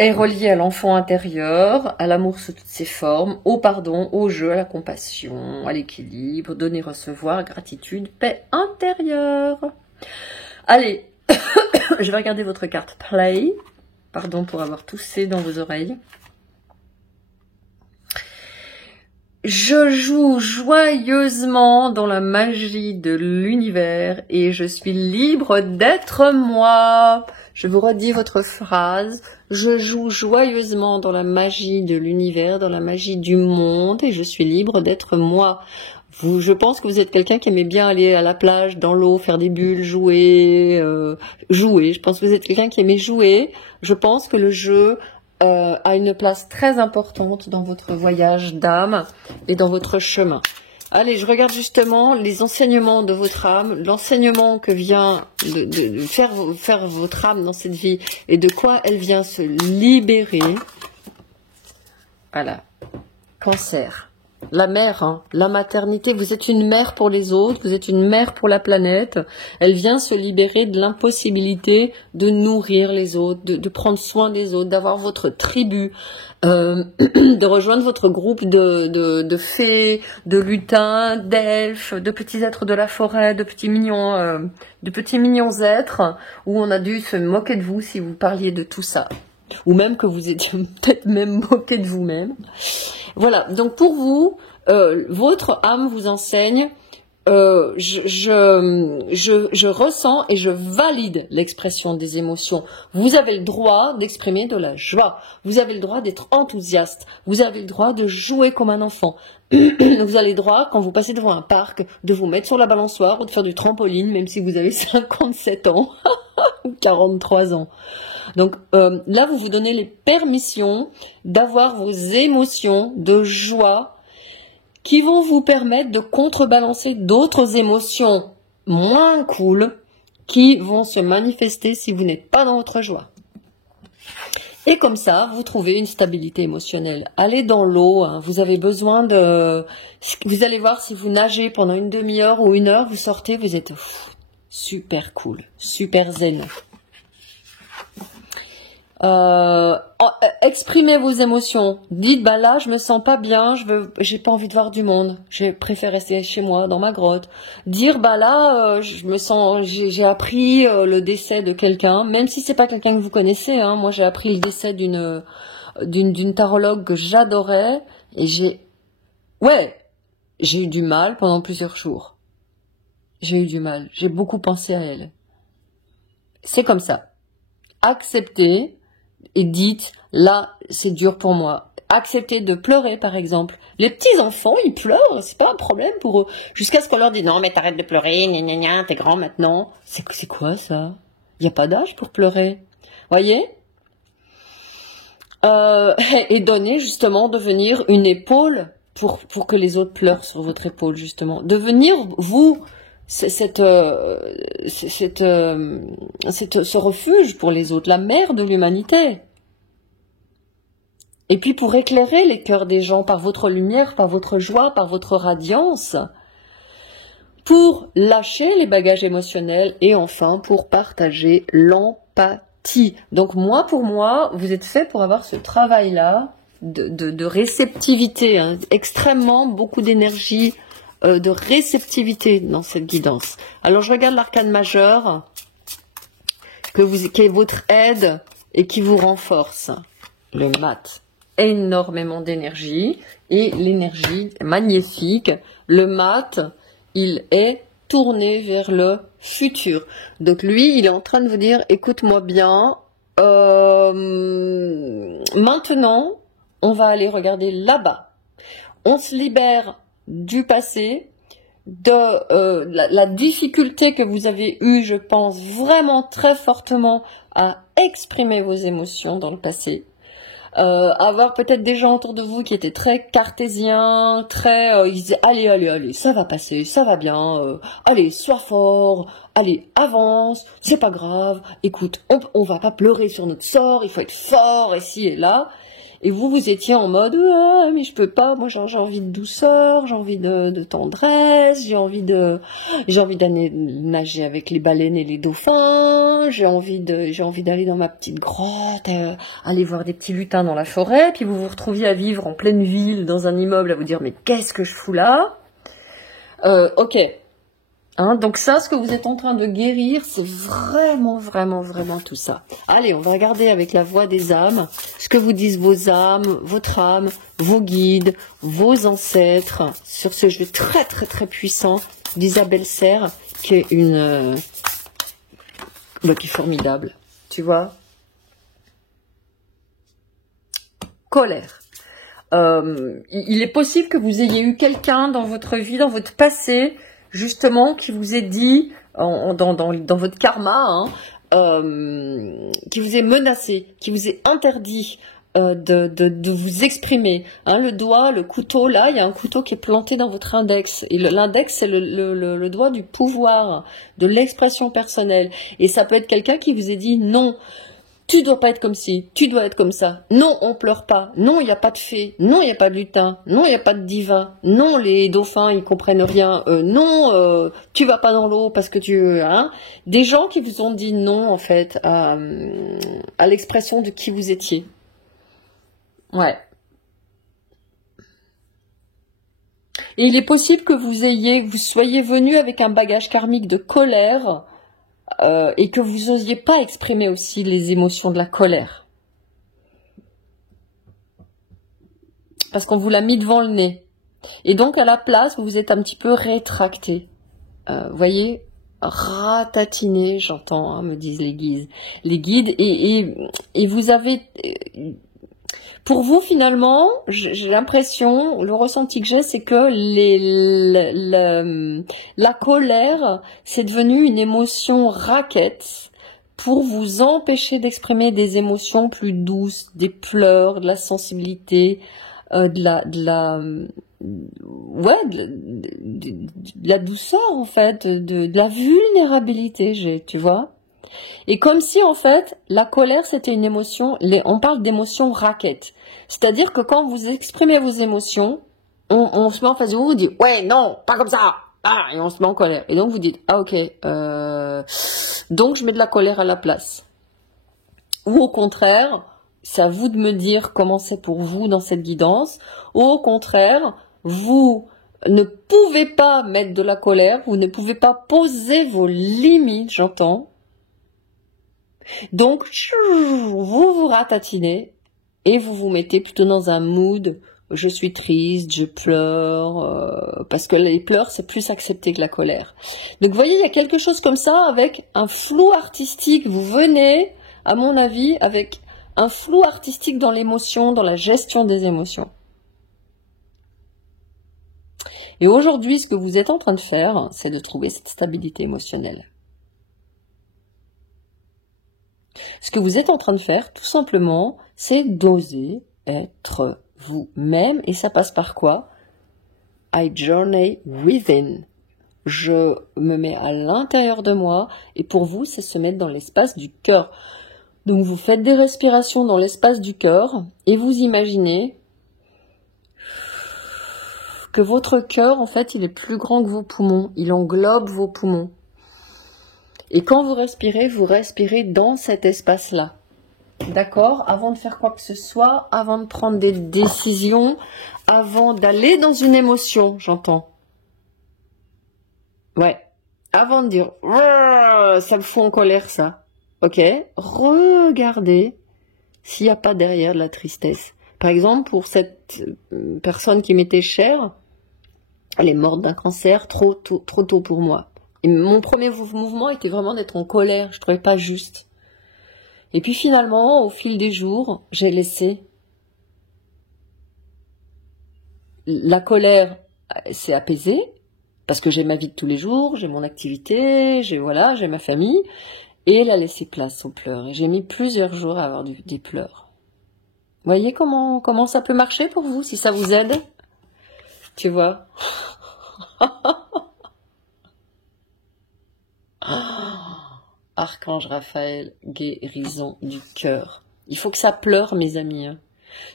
Est relié à l'enfant intérieur, à l'amour sous toutes ses formes, au pardon, au jeu, à la compassion, à l'équilibre, donner, recevoir, gratitude, paix intérieure. Allez, je vais regarder votre carte Play. Pardon pour avoir toussé dans vos oreilles. Je joue joyeusement dans la magie de l'univers et je suis libre d'être moi. Je vous redis votre phrase. Je joue joyeusement dans la magie de l'univers, dans la magie du monde et je suis libre d'être moi. Je pense que vous êtes quelqu'un qui aimait bien aller à la plage, dans l'eau, faire des bulles, jouer. Je pense que vous êtes quelqu'un qui aimait jouer. Je pense que le jeu a une place très importante dans votre voyage d'âme et dans votre chemin. Allez, je regarde justement les enseignements de votre âme, l'enseignement que vient de faire votre âme dans cette vie et de quoi elle vient se libérer. Voilà. Cancer. La mère, hein, la maternité, vous êtes une mère pour les autres, vous êtes une mère pour la planète. Elle vient se libérer de l'impossibilité de nourrir les autres, de prendre soin des autres, d'avoir votre tribu, de rejoindre votre groupe de fées, de lutins, d'elfes, de petits êtres de la forêt, de petits mignons êtres, où on a dû se moquer de vous si vous parliez de tout ça. Ou même que vous étiez peut-être même moqué de vous-même. Voilà, donc pour vous, votre âme vous enseigne, je ressens et je valide l'expression des émotions. Vous avez le droit d'exprimer de la joie, vous avez le droit d'être enthousiaste, vous avez le droit de jouer comme un enfant. Vous avez le droit, quand vous passez devant un parc, de vous mettre sur la balançoire ou de faire du trampoline, même si vous avez 57 ans ou 43 ans. Donc là, vous vous donnez les permissions d'avoir vos émotions de joie qui vont vous permettre de contrebalancer d'autres émotions moins cool qui vont se manifester si vous n'êtes pas dans votre joie. Et comme ça, vous trouvez une stabilité émotionnelle. Allez dans l'eau, hein, vous avez besoin de... Vous allez voir si vous nagez pendant une demi-heure ou une heure, vous sortez, vous êtes super cool, super zen. Exprimez vos émotions. Dites, bah là, je me sens pas bien, j'ai pas envie de voir du monde. Je préfère rester chez moi, dans ma grotte. Dire, bah là, j'ai appris le décès de quelqu'un, même si c'est pas quelqu'un que vous connaissez, hein. Moi, j'ai appris le décès d'une tarologue que j'adorais et j'ai eu du mal pendant plusieurs jours. J'ai eu du mal. J'ai beaucoup pensé à elle. C'est comme ça. Acceptez. Et dites, là, c'est dur pour moi. Acceptez de pleurer, par exemple. Les petits enfants, ils pleurent, c'est pas un problème pour eux. Jusqu'à ce qu'on leur dise, non, mais t'arrêtes de pleurer, gna gna gna, t'es grand maintenant. C'est quoi ça? Il n'y a pas d'âge pour pleurer. Voyez? Et donner, justement, devenir une épaule pour que les autres pleurent sur votre épaule, justement. Devenir, vous, ce refuge pour les autres, la mère de l'humanité. Et puis pour éclairer les cœurs des gens par votre lumière, par votre joie, par votre radiance, pour lâcher les bagages émotionnels et enfin pour partager l'empathie. Donc pour moi, vous êtes fait pour avoir ce travail-là de réceptivité, hein, extrêmement beaucoup d'énergie, de réceptivité dans cette guidance. Alors je regarde l'arcane majeur qui est votre aide et qui vous renforce. Le mat, énormément d'énergie et l'énergie magnifique. Le mat, il est tourné vers le futur. Donc lui, il est en train de vous dire, écoute-moi bien, maintenant, on va aller regarder là-bas. On se libère du passé, de la difficulté que vous avez eue, je pense, vraiment très fortement à exprimer vos émotions dans le passé. Avoir peut-être des gens autour de vous qui étaient très cartésiens, ils disaient allez, ça va passer, ça va bien, allez, sois fort, allez, avance, c'est pas grave, écoute, on va pas pleurer sur notre sort, il faut être fort ici et là. Et vous étiez en mode mais je peux pas, moi j'ai envie de douceur, j'ai envie de tendresse, j'ai envie d'aller nager avec les baleines et les dauphins, j'ai envie d'aller dans ma petite grotte, aller voir des petits lutins dans la forêt, puis vous vous retrouviez à vivre en pleine ville dans un immeuble à vous dire mais qu'est-ce que je fous là? Ok. Hein, donc ça, ce que vous êtes en train de guérir, c'est vraiment, vraiment, vraiment tout ça. Allez, on va regarder avec la voix des âmes, ce que vous disent vos âmes, votre âme, vos guides, vos ancêtres, sur ce jeu très, très, très puissant d'Isabelle Serre, qui est une... qui est formidable, tu vois. Colère. Il est possible que vous ayez eu quelqu'un dans votre vie, dans votre passé, justement, qui vous ait dit, dans votre karma, qui vous ait menacé, qui vous ait interdit de vous exprimer. Hein, le doigt, le couteau, là, il y a un couteau qui est planté dans votre index. Et l'index, c'est le doigt du pouvoir, de l'expression personnelle. Et ça peut être quelqu'un qui vous ait dit non. Tu dois pas être comme ci, tu dois être comme ça. Non, on pleure pas. Non, il n'y a pas de fée. Non, il n'y a pas de lutin. Non, il n'y a pas de divin. Non, les dauphins, ils comprennent rien. Non, tu vas pas dans l'eau parce que tu... Hein. Des gens qui vous ont dit non, en fait, à l'expression de qui vous étiez. Ouais. Et il est possible que vous soyez venu avec un bagage karmique de colère, et que vous n'osiez pas exprimer aussi les émotions de la colère. Parce qu'on vous l'a mis devant le nez. Et donc, à la place, vous vous êtes un petit peu rétracté. Voyez, ratatiné, j'entends, hein, me disent les guides. Et vous avez... Pour vous, finalement, j'ai l'impression, le ressenti que j'ai, c'est que la colère, c'est devenu une émotion raquette pour vous empêcher d'exprimer des émotions plus douces, des pleurs, de la sensibilité, de la douceur, en fait, de la vulnérabilité, tu vois. Et comme si, en fait, la colère, c'était une émotion, on parle d'émotion raquette. C'est-à-dire que quand vous exprimez vos émotions, on se met en face de vous, vous dit « Ouais, non, pas comme ça !» Et on se met en colère. Et donc, vous dites « Ah, ok, donc je mets de la colère à la place. » Ou au contraire, c'est à vous de me dire comment c'est pour vous dans cette guidance. Ou au contraire, vous ne pouvez pas mettre de la colère, vous ne pouvez pas poser vos limites, j'entends. Donc, vous vous ratatinez et vous vous mettez plutôt dans un mood, je suis triste, je pleure, parce que les pleurs, c'est plus accepté que la colère. Donc, vous voyez, il y a quelque chose comme ça avec un flou artistique. Vous venez, à mon avis, avec un flou artistique dans l'émotion, dans la gestion des émotions. Et aujourd'hui, ce que vous êtes en train de faire, c'est de trouver cette stabilité émotionnelle. Ce que vous êtes en train de faire, tout simplement, c'est d'oser être vous-même. Et ça passe par quoi? I journey within. Je me mets à l'intérieur de moi. Et pour vous, c'est se mettre dans l'espace du cœur. Donc, vous faites des respirations dans l'espace du cœur. Et vous imaginez que votre cœur, en fait, il est plus grand que vos poumons. Il englobe vos poumons. Et quand vous respirez dans cet espace-là. D'accord? Avant de faire quoi que ce soit, avant de prendre des décisions, avant d'aller dans une émotion, j'entends. Ouais. Avant de dire, ça me fout en colère, ça. Ok? Regardez s'il n'y a pas derrière de la tristesse. Par exemple, pour cette personne qui m'était chère, elle est morte d'un cancer trop tôt pour moi. Et mon premier mouvement était vraiment d'être en colère. Je ne trouvais pas juste. Et puis finalement, au fil des jours, j'ai laissé. La colère s'est apaisée parce que j'ai ma vie de tous les jours, j'ai mon activité, j'ai ma famille. Et elle a laissé place aux pleurs. Et j'ai mis plusieurs jours à avoir des pleurs. Vous voyez comment ça peut marcher pour vous, si ça vous aide? Tu vois? Archange Raphaël, guérison du cœur. Il faut que ça pleure, mes amis.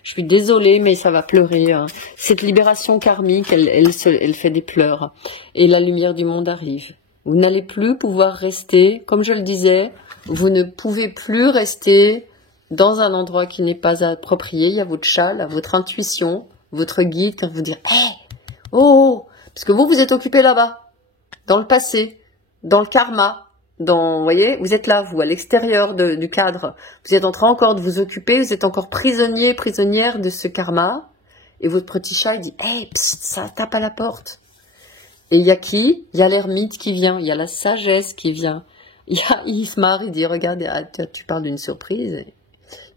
Je suis désolée, mais ça va pleurer. Cette libération karmique, elle fait des pleurs. Et la lumière du monde arrive. Vous n'allez plus pouvoir rester, comme je le disais, vous ne pouvez plus rester dans un endroit qui n'est pas approprié. Il y a votre chat, là, votre intuition, votre guide, quand vous dites « Hey, oh !» Parce que vous êtes occupé là-bas. dans le passé, dans le karma, vous voyez, vous êtes là, vous, à l'extérieur du cadre. Vous êtes en train encore de vous occuper, vous êtes encore prisonnier, prisonnière de ce karma. Et votre petit chat, il dit, hey, psst, ça tape à la porte. Et il y a qui? Il y a l'ermite qui vient, il y a la sagesse qui vient. Il se marre, il dit, regarde, tu parles d'une surprise.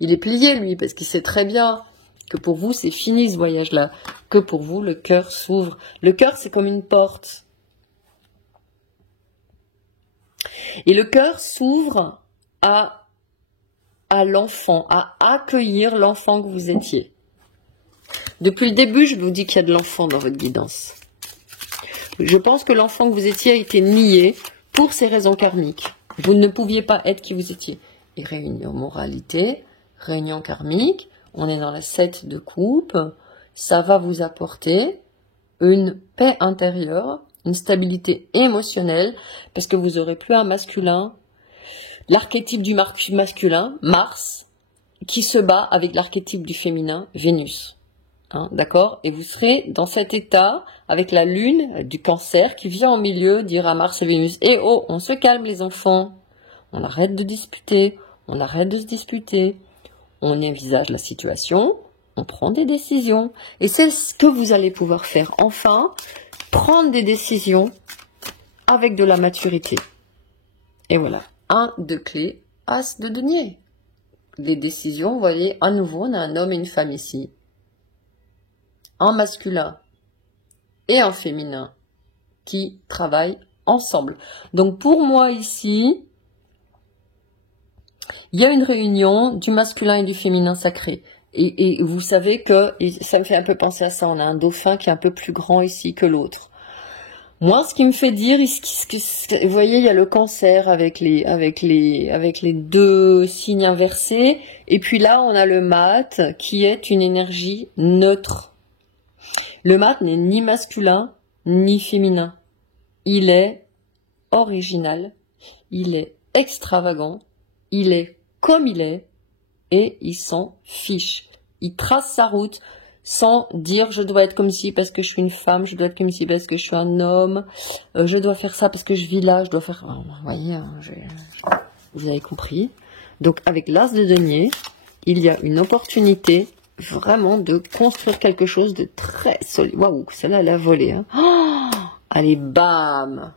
Il est plié, lui, parce qu'il sait très bien que pour vous, c'est fini ce voyage-là. Que pour vous, le cœur s'ouvre. Le cœur, c'est comme une porte. Et le cœur s'ouvre à l'enfant, à accueillir l'enfant que vous étiez. Depuis le début, je vous dis qu'il y a de l'enfant dans votre guidance. Je pense que l'enfant que vous étiez a été nié pour ces raisons karmiques. Vous ne pouviez pas être qui vous étiez. Et réunion moralité, réunion karmique, on est dans la 7 de coupe, ça va vous apporter une paix intérieure, une stabilité émotionnelle, parce que vous aurez plus un masculin, l'archétype du masculin, Mars, qui se bat avec l'archétype du féminin, Vénus. Hein, d'accord? Et vous serez dans cet état avec la lune du cancer qui vient au milieu dire à Mars et Vénus, eh oh, on se calme les enfants, on arrête de disputer, on arrête de se disputer, on envisage la situation, on prend des décisions. Et c'est ce que vous allez pouvoir faire. Enfin, prendre des décisions avec de la maturité. Et voilà, 1 de clé, As de denier. Les décisions, vous voyez, à nouveau, on a un homme et une femme ici. Un masculin et un féminin qui travaillent ensemble. Donc pour moi ici, il y a une réunion du masculin et du féminin sacré. Et vous savez que, et ça me fait un peu penser à ça, on a un dauphin qui est un peu plus grand ici que l'autre. Moi, ce qui me fait dire, vous voyez, il y a le cancer avec les 2 signes inversés. Et puis là, on a le mat qui est une énergie neutre. Le mat n'est ni masculin, ni féminin. Il est original, il est extravagant, il est comme il est, et il s'en fiche. Il trace sa route sans dire je dois être comme ci parce que je suis une femme, je dois être comme ci parce que je suis un homme, je dois faire ça parce que je vis là, je dois faire... Vous voyez, vous avez compris. Donc avec l'as de denier, il y a une opportunité vraiment de construire quelque chose de très solide. Waouh, celle-là, elle a volé. Hein. Oh, allez, bam!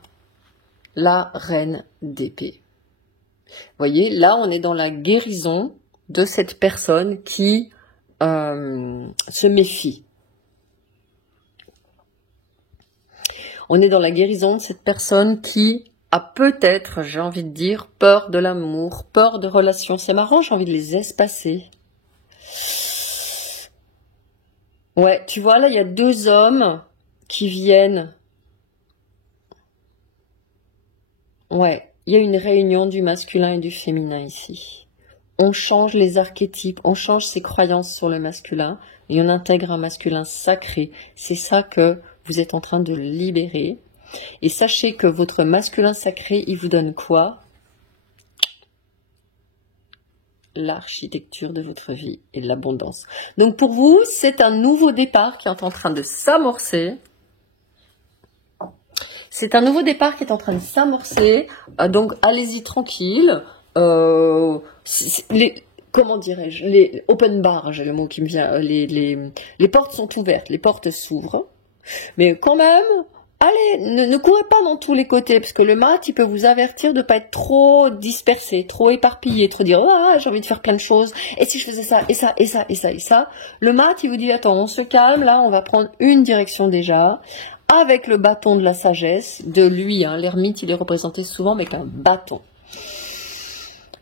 La reine d'épée. Vous voyez, là, on est dans la guérison de cette personne qui se méfie. On est dans la guérison de cette personne qui a peut-être, j'ai envie de dire, peur de l'amour, peur de relations. C'est marrant, j'ai envie de les espacer. Ouais, tu vois, là, il y a 2 hommes qui viennent. Ouais, il y a une réunion du masculin et du féminin ici. On change les archétypes, on change ses croyances sur le masculin et on intègre un masculin sacré. C'est ça que vous êtes en train de libérer. Et sachez que votre masculin sacré, il vous donne quoi? L'architecture de votre vie et de l'abondance. Donc pour vous, c'est un nouveau départ qui est en train de s'amorcer. C'est un nouveau départ qui est en train de s'amorcer. Donc allez-y tranquille. Comment dirais-je, les open bar, j'ai le mot qui me vient. Les portes sont ouvertes, les portes s'ouvrent. Mais quand même, allez, ne courez pas dans tous les côtés, parce que le mat, il peut vous avertir de ne pas être trop dispersé, trop éparpillé, trop dire, ah, j'ai envie de faire plein de choses, et si je faisais ça, et ça, et ça, et ça, et ça. Le mat, il vous dit, attends, on se calme, là, on va prendre une direction déjà, avec le bâton de la sagesse, de lui, hein, l'ermite, il est représenté souvent avec un bâton.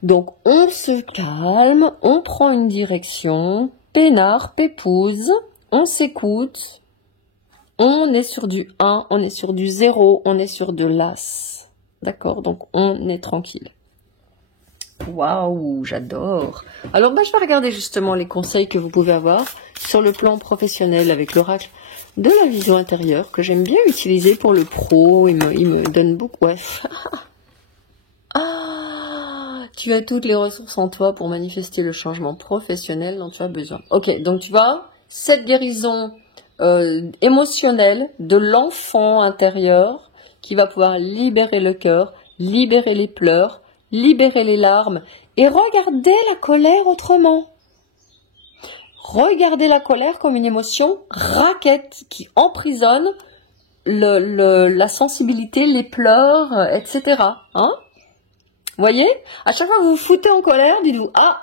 Donc, on se calme, on prend une direction, peinard, pépouze, on s'écoute. On est sur du 1, on est sur du 0, on est sur de l'as. D'accord? Donc, on est tranquille. Waouh, j'adore. Alors, je vais regarder justement les conseils que vous pouvez avoir sur le plan professionnel avec l'oracle de la vision intérieure que j'aime bien utiliser pour le pro. Il me donne beaucoup. Ouais. Ah, tu as toutes les ressources en toi pour manifester le changement professionnel dont tu as besoin. Ok, donc tu vois, cette guérison émotionnelle de l'enfant intérieur qui va pouvoir libérer le cœur, libérer les pleurs, libérer les larmes et regarder la colère autrement. Regardez la colère comme une émotion raquette qui emprisonne la sensibilité, les pleurs, etc. Hein? Voyez? À chaque fois que vous vous foutez en colère, dites-vous, ah,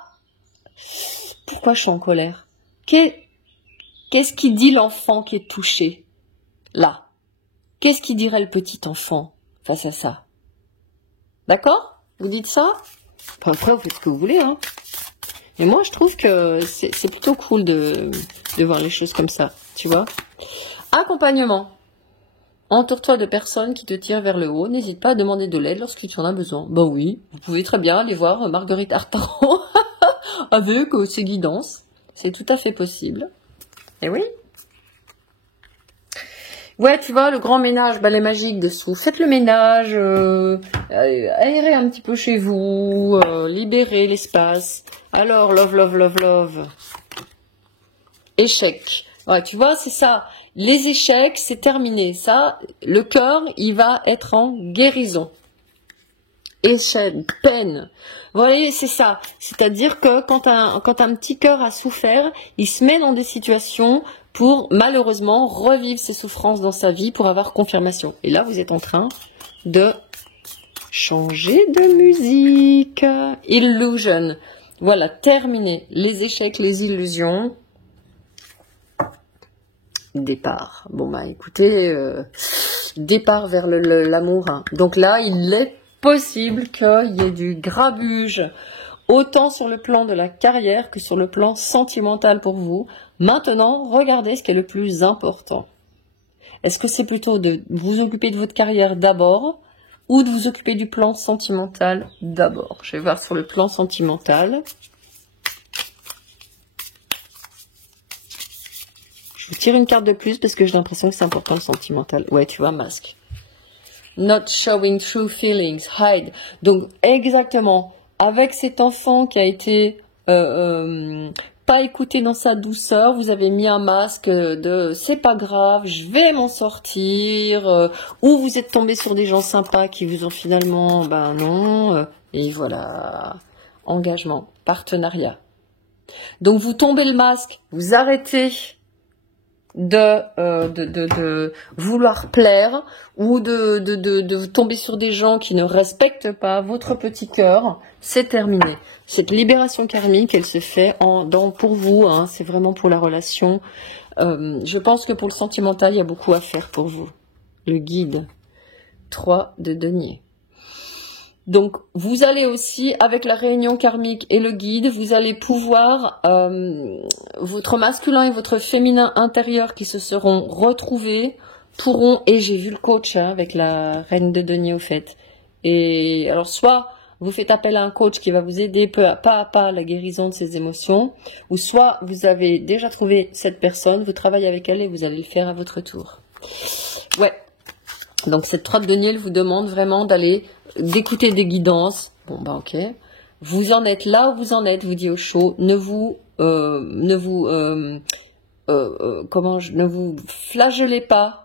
pourquoi je suis en colère? Qu'est-ce qui dit l'enfant qui est touché? Là. Qu'est-ce qui dirait le petit enfant face à ça? D'accord? Vous dites ça? Enfin, après, vous faites ce que vous voulez, hein. Et moi, je trouve que c'est plutôt cool de voir les choses comme ça, tu vois. Accompagnement. Entoure-toi de personnes qui te tirent vers le haut. N'hésite pas à demander de l'aide lorsque tu en as besoin. Ben oui, vous pouvez très bien aller voir Marguerite Artaran avec ses guidances. C'est tout à fait possible. Et oui. Ouais, tu vois, le grand ménage, balai magique dessous. Faites le ménage, aérez un petit peu chez vous, libérez l'espace. Alors, love, love, love, love. Échec. Ouais, tu vois, c'est ça. Les échecs, c'est terminé. Ça, le cœur, il va être en guérison. Échec, peine. Vous voyez, c'est ça. C'est-à-dire que quand un petit cœur a souffert, il se met dans des situations pour, malheureusement, revivre ses souffrances dans sa vie pour avoir confirmation. Et là, vous êtes en train de changer de musique. Illusion. Voilà, terminé. Les échecs, les illusions. Départ. Bon, bah, écoutez, départ vers l'amour. Hein. Donc là, il est possible qu'il y ait du grabuge, autant sur le plan de la carrière que sur le plan sentimental pour vous. Maintenant, regardez ce qui est le plus important. Est-ce que c'est plutôt de vous occuper de votre carrière d'abord ou de vous occuper du plan sentimental d'abord? Je vais voir sur le plan sentimental. Je vous tire une carte de plus parce que j'ai l'impression que c'est important le sentimental. Ouais, tu vois, masque. Not showing true feelings, hide. Donc, exactement, avec cet enfant qui a été pas écouté dans sa douceur, vous avez mis un masque de c'est pas grave, je vais m'en sortir, ou vous êtes tombé sur des gens sympas qui vous ont finalement, ben non, et voilà, engagement, partenariat. Donc, vous tombez le masque, vous arrêtez de vouloir plaire ou de tomber sur des gens qui ne respectent pas votre petit cœur, c'est terminé. Cette libération karmique, elle se fait pour vous, hein, c'est vraiment pour la relation. Je pense que pour le sentimental, il y a beaucoup à faire pour vous. Le guide, 3 de denier. Donc, vous allez aussi, avec la réunion karmique et le guide, vous allez pouvoir, votre masculin et votre féminin intérieur qui se seront retrouvés, pourront, et j'ai vu le coach hein, avec la reine de denier au fait, et alors soit vous faites appel à un coach qui va vous aider pas à pas à la guérison de ces émotions, ou soit vous avez déjà trouvé cette personne, vous travaillez avec elle et vous allez le faire à votre tour. Ouais. Donc cette 3 de denier, elle vous demande vraiment d'écouter des guidances. Bon bah ok. Vous en êtes là où vous en êtes, vous dit Osho. Ne vous flagellez pas.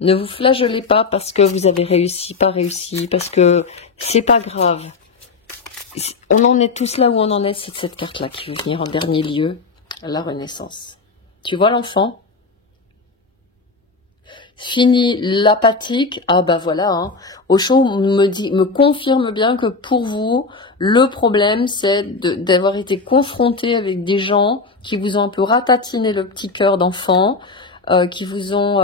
Ne vous flagellez pas parce que vous avez réussi, pas réussi, parce que c'est pas grave. On en est tous là où on en est, c'est cette carte-là qui veut venir en dernier lieu, la renaissance. Tu vois l'enfant ? Fini l'apathique, ah bah voilà, hein. Osho me confirme bien que pour vous, le problème c'est d'avoir été confronté avec des gens qui vous ont un peu ratatiné le petit cœur d'enfant, qui vous ont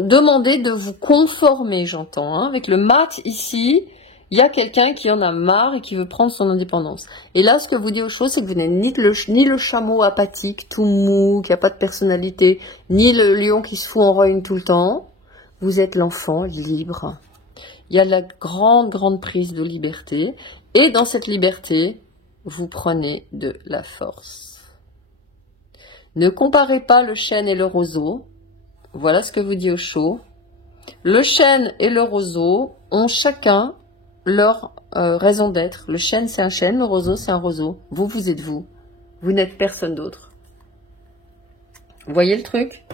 demandé de vous conformer, j'entends, hein. Avec le mat ici, il y a quelqu'un qui en a marre et qui veut prendre son indépendance. Et là, ce que vous dit Osho, c'est que vous n'êtes ni le chameau apathique, tout mou, qui n'a pas de personnalité, ni le lion qui se fout en rogne tout le temps. Vous êtes l'enfant libre. Il y a la grande, grande prise de liberté. Et dans cette liberté, vous prenez de la force. Ne comparez pas le chêne et le roseau. Voilà ce que vous dit Osho. Le chêne et le roseau ont chacun leur raison d'être. Le chêne, c'est un chêne, le roseau, c'est un roseau. Vous, vous êtes vous. Vous n'êtes personne d'autre. Vous voyez le truc ?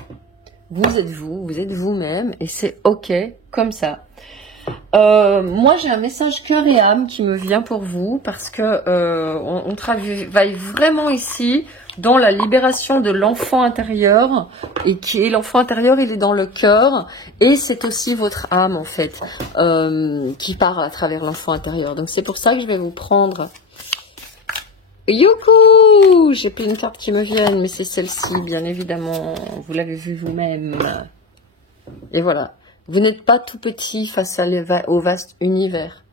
Vous êtes vous-même et c'est ok comme ça. Moi, j'ai un message cœur et âme qui me vient pour vous parce que on travaille vraiment ici dans la libération de l'enfant intérieur et qui est l'enfant intérieur, il est dans le cœur et c'est aussi votre âme en fait qui part à travers l'enfant intérieur. Donc c'est pour ça que je vais vous prendre. Youhou! J'ai plein de cartes qui me viennent, mais c'est celle-ci, bien évidemment. Vous l'avez vu vous-même. Et voilà. Vous n'êtes pas tout petit face au vaste univers.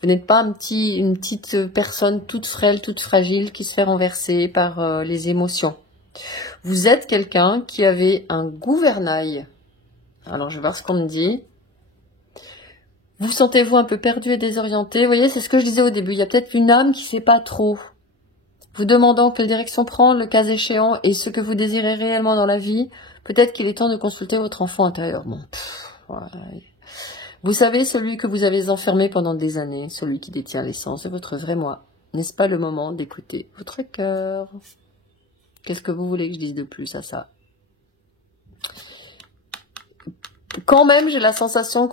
Vous n'êtes pas une petite personne toute frêle, toute fragile qui se fait renverser par les émotions. Vous êtes quelqu'un qui avait un gouvernail. Alors, je vais voir ce qu'on me dit. Vous sentez-vous un peu perdu et désorienté? Vous voyez, c'est ce que je disais au début. Il y a peut-être une âme qui ne sait pas trop. Vous demandant quelle direction prendre, le cas échéant, et ce que vous désirez réellement dans la vie, peut-être qu'il est temps de consulter votre enfant intérieur. Bon, ouais. Vous savez, celui que vous avez enfermé pendant des années, celui qui détient l'essence de votre vrai moi, n'est-ce pas le moment d'écouter votre cœur? Qu'est-ce que vous voulez que je dise de plus à ça? Quand même, j'ai la sensation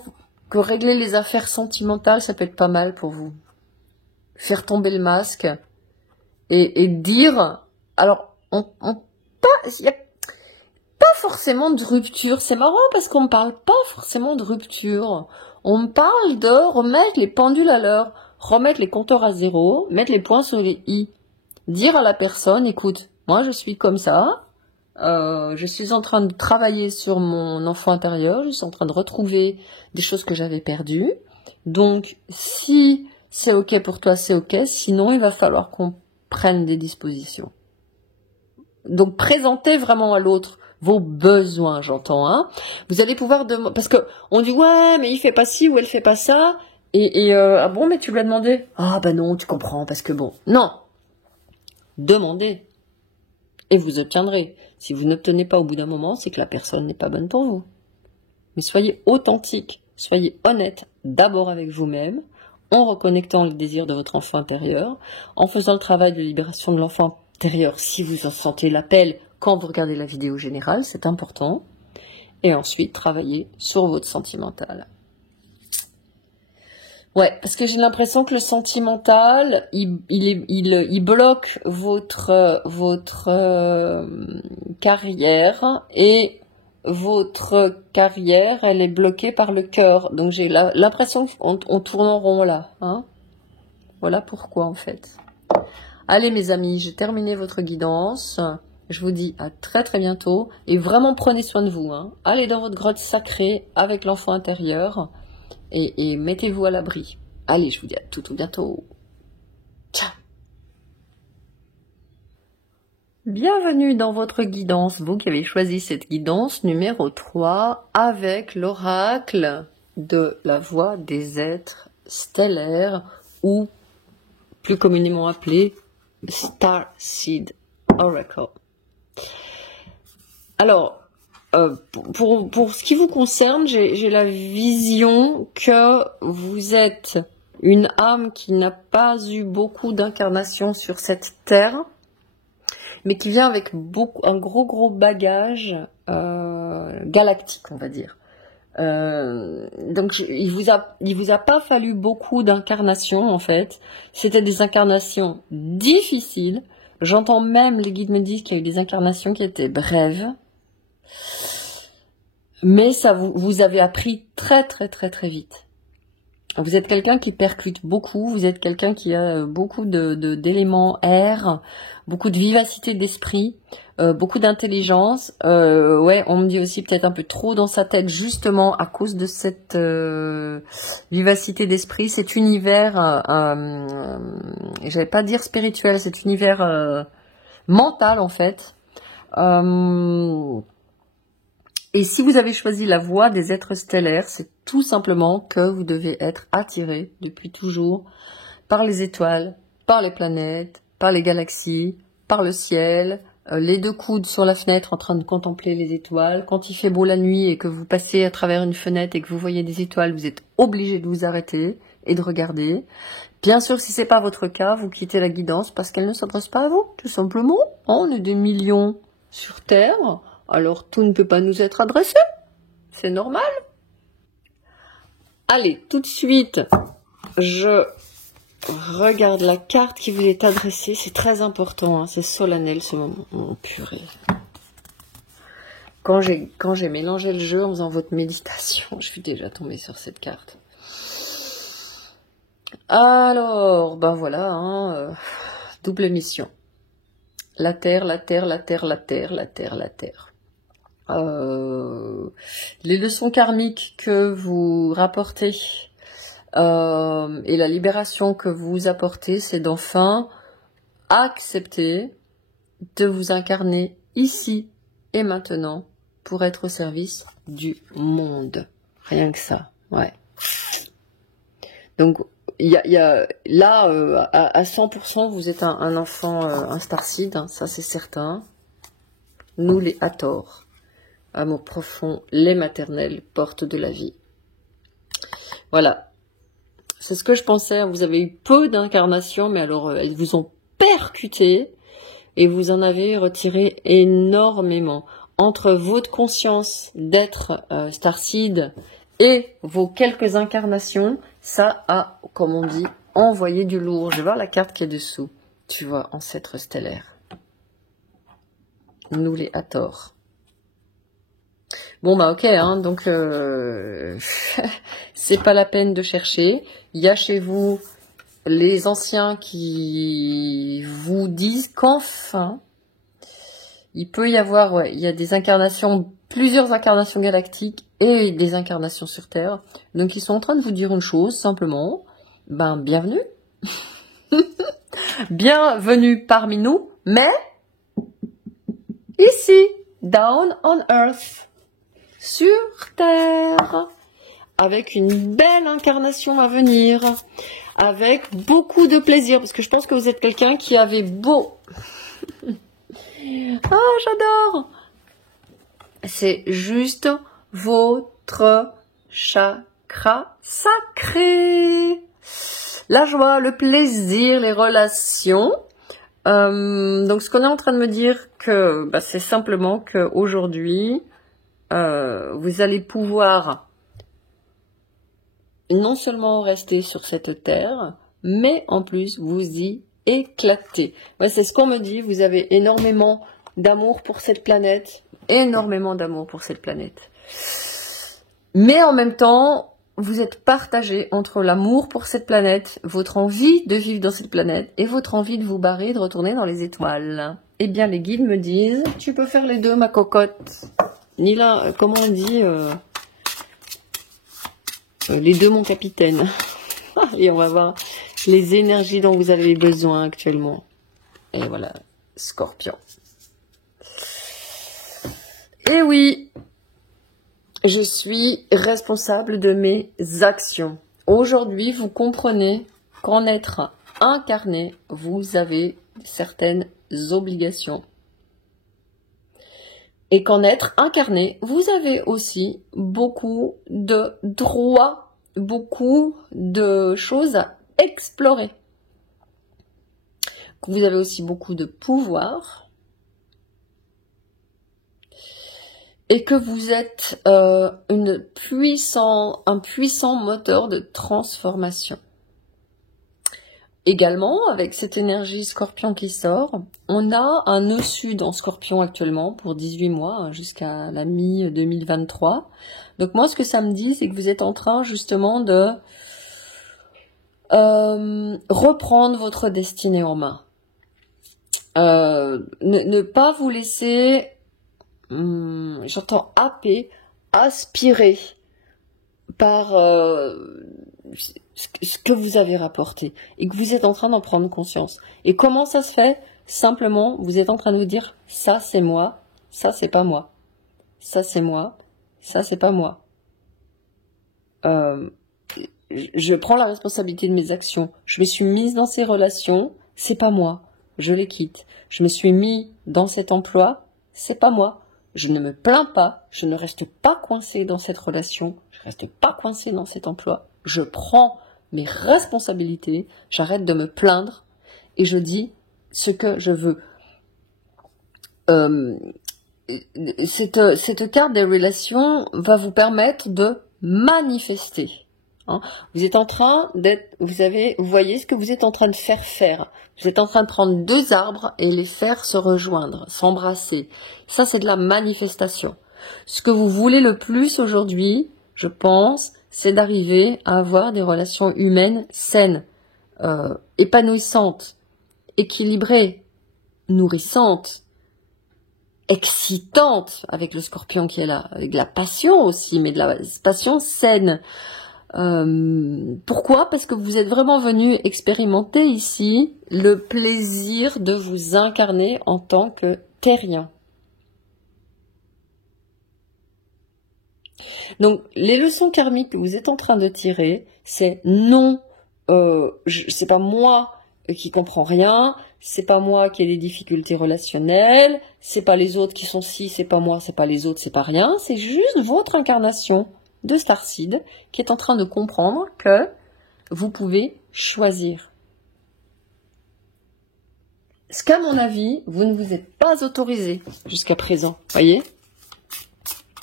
que régler les affaires sentimentales, ça peut être pas mal pour vous. Faire tomber le masque et dire... Alors, il n'y a pas forcément de rupture. C'est marrant parce qu'on ne parle pas forcément de rupture. On me parle de remettre les pendules à l'heure, remettre les compteurs à zéro, mettre les points sur les i. Dire à la personne, écoute, moi je suis comme ça, je suis en train de travailler sur mon enfant intérieur, je suis en train de retrouver des choses que j'avais perdues. Donc, si c'est ok pour toi, c'est ok. Sinon, il va falloir qu'on prenne des dispositions. Donc, présentez vraiment à l'autre vos besoins, j'entends, hein. Vous allez pouvoir demander, parce que on dit ouais, mais il fait pas ci ou elle fait pas ça, ah bon, mais tu lui as demandé? Ah bah non, tu comprends, parce que bon, non. Demandez et vous obtiendrez. Si vous n'obtenez pas au bout d'un moment, c'est que la personne n'est pas bonne pour vous. Mais soyez authentique, soyez honnête d'abord avec vous-même, en reconnectant le désir de votre enfant intérieur, en faisant le travail de libération de l'enfant intérieur si vous en sentez l'appel quand vous regardez la vidéo générale, c'est important, et ensuite travailler sur votre sentimental. Ouais, parce que j'ai l'impression que le sentimental, il bloque votre carrière et votre carrière, elle est bloquée par le cœur. Donc j'ai l'impression qu'on tourne en rond là. Hein, voilà pourquoi en fait. Allez mes amis, j'ai terminé votre guidance. Je vous dis à très très bientôt. Et vraiment prenez soin de vous. Hein. Allez dans votre grotte sacrée avec l'enfant intérieur. Et mettez-vous à l'abri. Allez, je vous dis à tout bientôt. Ciao. Bienvenue dans votre guidance, vous qui avez choisi cette guidance numéro 3 avec l'oracle de la voix des êtres stellaires ou plus communément appelé Starseed Oracle. Alors, pour ce qui vous concerne, j'ai la vision que vous êtes une âme qui n'a pas eu beaucoup d'incarnations sur cette terre, mais qui vient avec un gros bagage galactique, on va dire. Donc il vous a pas fallu beaucoup d'incarnations en fait. C'était des incarnations difficiles. J'entends même les guides me disent qu'il y a eu des incarnations qui étaient brèves. Mais ça vous avez appris très vite. Vous êtes quelqu'un qui percute beaucoup, vous êtes quelqu'un qui a beaucoup d'éléments air, beaucoup de vivacité d'esprit, beaucoup d'intelligence. Ouais, on me dit aussi peut-être un peu trop dans sa tête justement à cause de cette vivacité d'esprit, cet univers, j'allais pas dire spirituel, cet univers mental en fait. Et si vous avez choisi la voie des êtres stellaires, c'est tout simplement que vous devez être attiré depuis toujours par les étoiles, par les planètes, par les galaxies, par le ciel, les deux coudes sur la fenêtre en train de contempler les étoiles. Quand il fait beau la nuit et que vous passez à travers une fenêtre et que vous voyez des étoiles, vous êtes obligé de vous arrêter et de regarder. Bien sûr, si c'est pas votre cas, vous quittez la guidance parce qu'elle ne s'adresse pas à vous, tout simplement. On est des millions sur Terre. alors tout ne peut pas nous être adressé. C'est normal. Allez, tout de suite, je regarde la carte qui vous est adressée. C'est très important, hein, c'est solennel ce moment. Oh, purée. Quand j'ai mélangé le jeu en faisant votre méditation, je suis déjà tombée sur cette carte. Alors, ben voilà, hein, double mission. La terre, la terre, la terre, la terre, la terre, la terre. Les leçons karmiques que vous rapportez et la libération que vous apportez, c'est d'enfin accepter de vous incarner ici et maintenant pour être au service du monde. Rien que ça, ouais. Donc, il y a là, à 100%, vous êtes un enfant, un starseed, hein, ça c'est certain. Nous les Hathor, amour profond, les maternelles, porte de la vie. Voilà. C'est ce que je pensais. Vous avez eu peu d'incarnations, mais alors elles vous ont percuté et vous en avez retiré énormément. Entre votre conscience d'être starseed et vos quelques incarnations, ça a, comme on dit, envoyé du lourd. Je vais voir la carte qui est dessous. Tu vois, ancêtre stellaire. Nous les Hathor. Bon bah ok, hein, donc c'est pas la peine de chercher. Il y a chez vous les anciens qui vous disent qu'enfin, il peut y avoir, ouais, il y a des incarnations, plusieurs incarnations galactiques et des incarnations sur Terre. Donc ils sont en train de vous dire une chose, simplement, ben bienvenue. Bienvenue parmi nous, mais ici, down on Earth, sur Terre, avec une belle incarnation à venir, avec beaucoup de plaisir, parce que je pense que vous êtes quelqu'un qui avait beau... Ah, j'adore! C'est juste votre chakra sacré. La joie, le plaisir, les relations. Donc, ce qu'on est en train de me dire, que bah, c'est simplement qu'aujourd'hui, vous allez pouvoir non seulement rester sur cette terre, mais en plus vous y éclater. Ouais, c'est ce qu'on me dit, vous avez énormément d'amour pour cette planète, énormément d'amour pour cette planète. Mais en même temps, vous êtes partagé entre l'amour pour cette planète, votre envie de vivre dans cette planète et votre envie de vous barrer, de retourner dans les étoiles. Eh bien, les guides me disent, tu peux faire les deux, ma cocotte. Ni là, comment on dit les deux, mon capitaine. Et on va voir les énergies dont vous avez besoin actuellement. Et voilà, Scorpion. Et oui, je suis responsable de mes actions. Aujourd'hui, vous comprenez qu'en être incarné, vous avez certaines obligations. Et qu'en être incarné, vous avez aussi beaucoup de droits, beaucoup de choses à explorer. Vous avez aussi beaucoup de pouvoir. Et que vous êtes un puissant moteur de transformation. Également, avec cette énergie Scorpion qui sort, on a un nœud sud en Scorpion actuellement pour 18 mois, jusqu'à la mi-2023. Donc moi, ce que ça me dit, c'est que vous êtes en train justement de reprendre votre destinée en main. Ne pas vous laisser, j'entends happer, aspirer par... ce que vous avez rapporté et que vous êtes en train d'en prendre conscience. Et comment ça se fait? Simplement, vous êtes en train de vous dire, ça c'est moi, ça c'est pas moi. Ça c'est moi, ça c'est pas moi. Je prends la responsabilité de mes actions. Je me suis mise dans ces relations, c'est pas moi. Je les quitte. Je me suis mis dans cet emploi, c'est pas moi. Je ne me plains pas, je ne reste pas coincée dans cette relation, je reste pas coincée dans cet emploi. Je prends mes responsabilités, j'arrête de me plaindre et je dis ce que je veux. cette carte des relations va vous permettre de manifester. Hein. Vous êtes en train d'être, vous voyez ce que vous êtes en train de faire. Vous êtes en train de prendre deux arbres et les faire se rejoindre, s'embrasser. Ça, c'est de la manifestation. Ce que vous voulez le plus aujourd'hui, je pense, c'est d'arriver à avoir des relations humaines saines, épanouissantes, équilibrées, nourrissantes, excitantes, avec le scorpion qui est là, avec de la passion aussi, mais de la passion saine. Pourquoi? Parce que vous êtes vraiment venu expérimenter ici le plaisir de vous incarner en tant que terrien. Donc, les leçons karmiques que vous êtes en train de tirer, c'est non, c'est pas moi qui comprends rien, c'est pas moi qui ai des difficultés relationnelles, c'est pas les autres qui sont ci, c'est pas moi, c'est pas les autres, c'est pas rien, c'est juste votre incarnation de Starseed qui est en train de comprendre que vous pouvez choisir. Ce qu'à mon avis, vous ne vous êtes pas autorisé jusqu'à présent, voyez?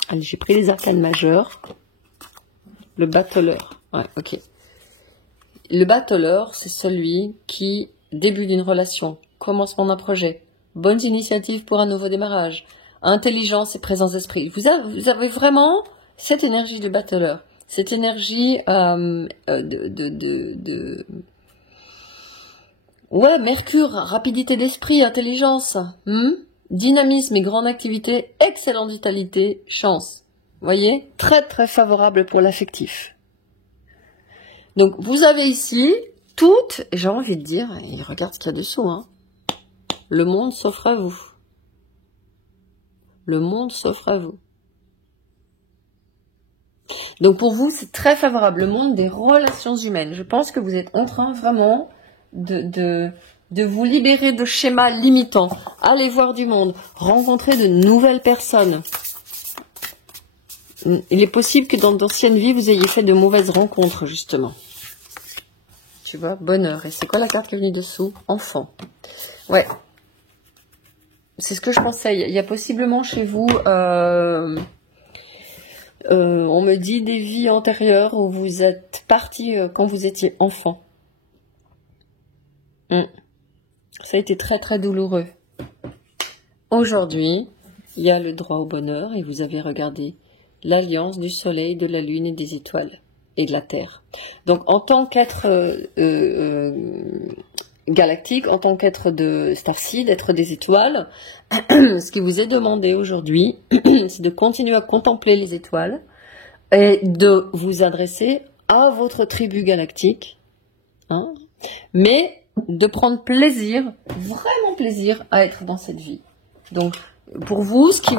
Allez, j'ai pris les arcanes majeures. Le battleur. Ouais, ok. Le battleur, c'est celui qui, début d'une relation, commencement d'un projet, bonnes initiatives pour un nouveau démarrage, intelligence et présence d'esprit. Vous avez vraiment cette énergie de battleur. Cette énergie ouais, Mercure, rapidité d'esprit, intelligence. Dynamisme et grande activité, excellente vitalité, chance. Vous voyez, très très favorable pour l'affectif. Donc vous avez ici toutes, j'ai envie de dire, et regarde ce qu'il y a dessous, hein. Le monde s'offre à vous. Le monde s'offre à vous. Donc pour vous, c'est très favorable, le monde des relations humaines. Je pense que vous êtes en train vraiment de vous libérer de schémas limitants, aller voir du monde, rencontrer de nouvelles personnes. Il est possible que dans d'anciennes vies, vous ayez fait de mauvaises rencontres, justement. Tu vois, bonheur. Et c'est quoi la carte qui est venue dessous? Enfant. Ouais. C'est ce que je pensais. Il y a possiblement chez vous, on me dit des vies antérieures où vous êtes parti quand vous étiez enfant. Ça a été très très douloureux. Aujourd'hui, il y a le droit au bonheur et vous avez regardé l'alliance du soleil, de la lune et des étoiles et de la terre. Donc en tant qu'être galactique, en tant qu'être de Starseed, être des étoiles, ce qui vous est demandé aujourd'hui, c'est de continuer à contempler les étoiles et de vous adresser à votre tribu galactique, hein, mais de prendre plaisir, vraiment plaisir à être dans cette vie. Donc, pour vous, ce qui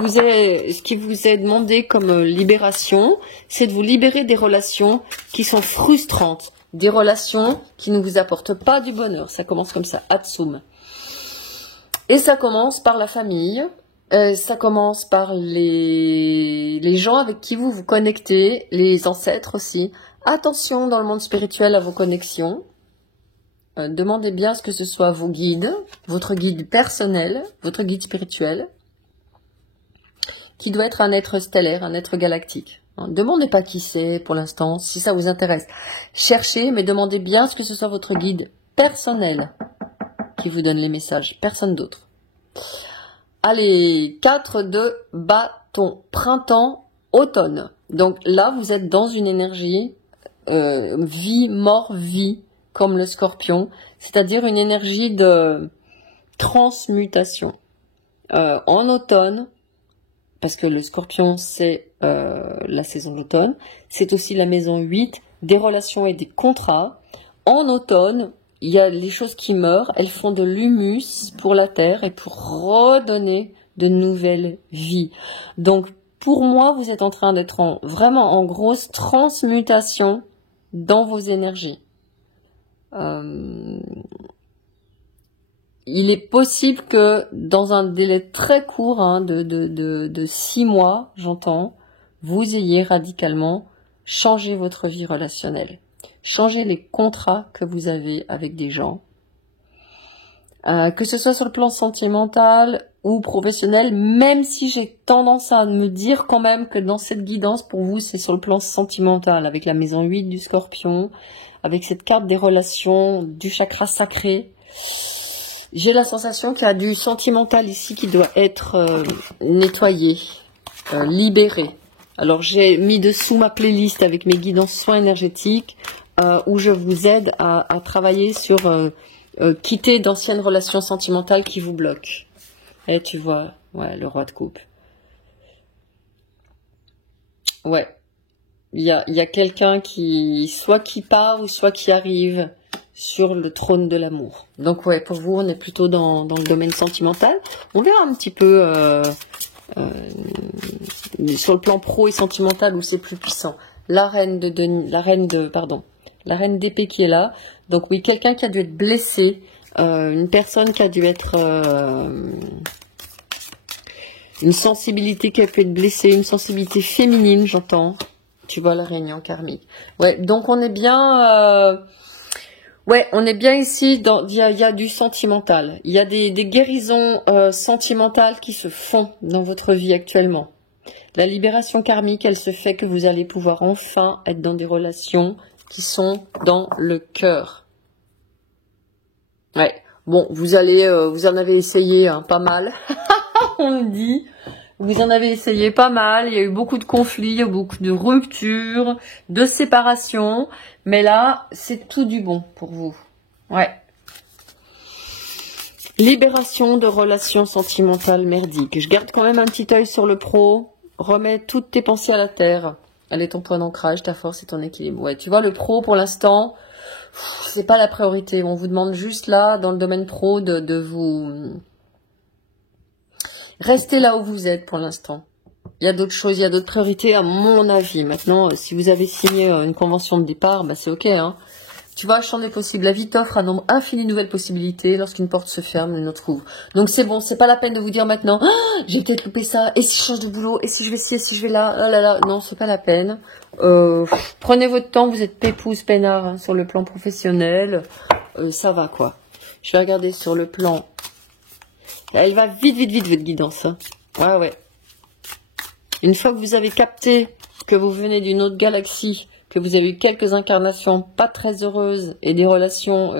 vous est demandé comme libération, c'est de vous libérer des relations qui sont frustrantes, des relations qui ne vous apportent pas du bonheur. Ça commence comme ça, Hatsum. Et ça commence par la famille, ça commence par les gens avec qui vous vous connectez, les ancêtres aussi. Attention dans le monde spirituel à vos connexions. Demandez bien ce que ce soit vos guides, votre guide personnel, votre guide spirituel, qui doit être un être stellaire, un être galactique. Demandez pas qui c'est pour l'instant, si ça vous intéresse. Cherchez, mais demandez bien ce que ce soit votre guide personnel qui vous donne les messages, personne d'autre. Allez, 4 de bâton, printemps, automne. Donc là, vous êtes dans une énergie vie, mort, vie, comme le scorpion, c'est-à-dire une énergie de transmutation. En automne, parce que le scorpion, c'est la saison de l'automne, c'est aussi la maison 8, des relations et des contrats. En automne, il y a les choses qui meurent, elles font de l'humus pour la terre et pour redonner de nouvelles vies. Donc, pour moi, vous êtes en train d'être vraiment en grosse transmutation dans vos énergies. Il est possible que dans un délai très court, de 6 mois, j'entends, vous ayez radicalement changé votre vie relationnelle. Changé les contrats que vous avez avec des gens. Que ce soit sur le plan sentimental, ou professionnel, même si j'ai tendance à me dire quand même que dans cette guidance, pour vous, c'est sur le plan sentimental, avec la maison 8 du Scorpion, avec cette carte des relations, du chakra sacré. J'ai la sensation qu'il y a du sentimental ici qui doit être nettoyé, libéré. Alors j'ai mis dessous ma playlist avec mes guidances soins énergétiques, où je vous aide à travailler sur quitter d'anciennes relations sentimentales qui vous bloquent. Et tu vois, ouais, le roi de coupe. Ouais, il y a quelqu'un soit qui part ou soit qui arrive sur le trône de l'amour. Donc ouais, pour vous, on est plutôt dans le domaine sentimental. On verra un petit peu sur le plan pro et sentimental où c'est plus puissant. La reine d'épée qui est là. Donc oui, quelqu'un qui a dû être blessé, une personne qui a dû être une sensibilité qui a pu être blessée, une sensibilité féminine, j'entends. Tu vois la réunion karmique. Ouais, donc on est bien on est bien ici, il y a du sentimental. Il y a des guérisons sentimentales qui se font dans votre vie actuellement. La libération karmique, elle se fait que vous allez pouvoir enfin être dans des relations qui sont dans le cœur. Ouais, bon, vous en avez essayé pas mal, on me dit. Vous en avez essayé pas mal, il y a eu beaucoup de conflits, il y a eu beaucoup de ruptures, de séparations, mais là, c'est tout du bon pour vous. Ouais. Libération de relations sentimentales merdiques. Je garde quand même un petit œil sur le pro. Remets toutes tes pensées à la terre. Elle est ton point d'ancrage, ta force et ton équilibre. Ouais, tu vois, le pro, pour l'instant, c'est pas la priorité. On vous demande juste là, dans le domaine pro, de vous... Restez là où vous êtes pour l'instant. Il y a d'autres choses, il y a d'autres priorités à mon avis. Maintenant, si vous avez signé une convention de départ, bah c'est ok. Hein. Tu vois, champ des possibles. La vie t'offre un nombre infini de nouvelles possibilités. Lorsqu'une porte se ferme, une autre ouvre. Donc c'est bon, c'est pas la peine de vous dire maintenant, ah, j'ai peut-être loupé ça, et si je change de boulot, et si je vais ci, et si je vais là, ah là là. Non, c'est pas la peine. Prenez votre temps, vous êtes pépouze, peinard hein, sur le plan professionnel. Ça va quoi. Je vais regarder sur le plan. Elle va vite, votre guidance. Hein. Ouais. Une fois que vous avez capté que vous venez d'une autre galaxie, que vous avez eu quelques incarnations pas très heureuses et des relations,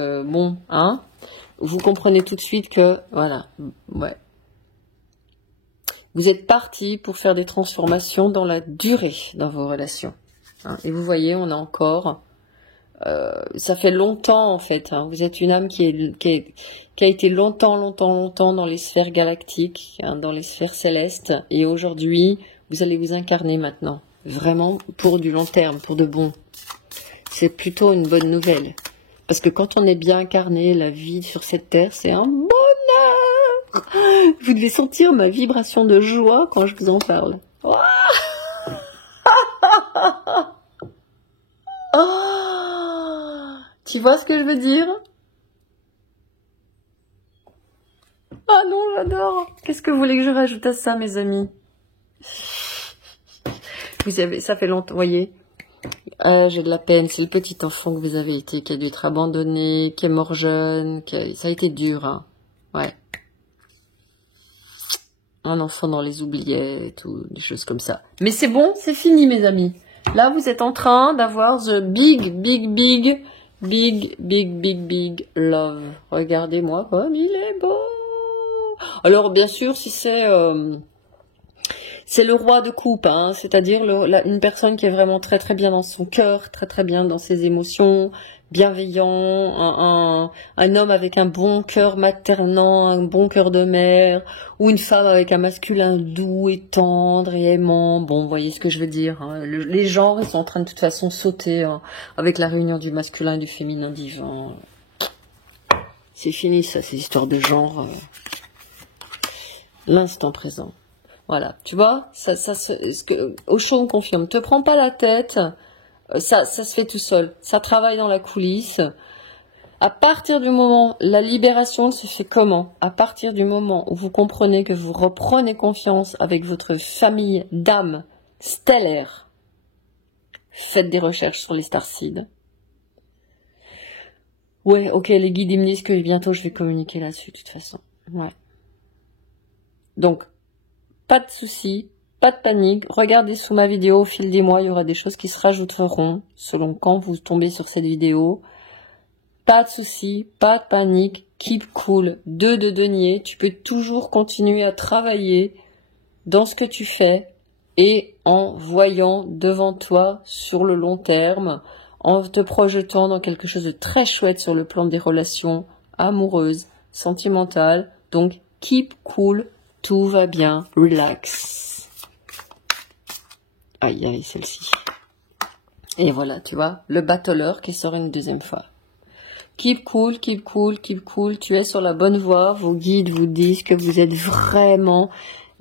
vous comprenez tout de suite que, voilà, ouais. Vous êtes parti pour faire des transformations dans la durée dans vos relations. Hein. Et vous voyez, on a encore... ça fait longtemps en fait. Hein. Vous êtes une âme qui a été longtemps dans les sphères galactiques, hein, dans les sphères célestes. Et aujourd'hui, vous allez vous incarner maintenant. Vraiment pour du long terme, pour de bon. C'est plutôt une bonne nouvelle. Parce que quand on est bien incarné, la vie sur cette terre, c'est un bonheur. Vous devez sentir ma vibration de joie quand je vous en parle. Oh tu vois ce que je veux dire? Ah non, j'adore. Qu'est-ce que vous voulez que je rajoute à ça, mes amis? Ça fait longtemps, voyez. J'ai de la peine. C'est le petit enfant que vous avez été, qui a dû être abandonné, qui est mort jeune, ça a été dur, hein. Ouais. Un enfant dans les oubliettes ou des choses comme ça. Mais c'est bon, c'est fini, mes amis. Là, vous êtes en train d'avoir the big love. Regardez-moi comme il est beau. Alors, bien sûr, si c'est le roi de coupe, hein, c'est-à-dire une personne qui est vraiment très très bien dans son cœur, très très bien dans ses émotions, bienveillant, un homme avec un bon cœur maternant, un bon cœur de mère, ou une femme avec un masculin doux et tendre et aimant. Bon, vous voyez ce que je veux dire. Hein. Les genres, ils sont en train de toute façon sauter hein, avec la réunion du masculin et du féminin divin. C'est fini ça, ces histoires de genre. L'instant présent. Voilà, tu vois, Osho me confirme. Te prends pas la tête. Ça se fait tout seul. Ça travaille dans la coulisse. À partir du moment, la libération se fait comment? À partir du moment où vous comprenez que vous reprenez confiance avec votre famille d'âmes stellaires. Faites des recherches sur les starseeds. Ouais, ok, les guides ils me disent que bientôt je vais communiquer là-dessus, de toute façon. Ouais. Donc, pas de soucis, pas de panique. Regardez sous ma vidéo, au fil des mois, il y aura des choses qui se rajouteront selon quand vous tombez sur cette vidéo. Pas de soucis, pas de panique, keep cool. 2 de denier, tu peux toujours continuer à travailler dans ce que tu fais et en voyant devant toi sur le long terme, en te projetant dans quelque chose de très chouette sur le plan des relations amoureuses, sentimentales. Donc, keep cool, tout va bien, relax. Aïe, aïe, celle-ci. Et voilà, tu vois, le battleur qui sort une deuxième fois. Keep cool, keep cool, keep cool. Tu es sur la bonne voie. Vos guides vous disent que vous êtes vraiment...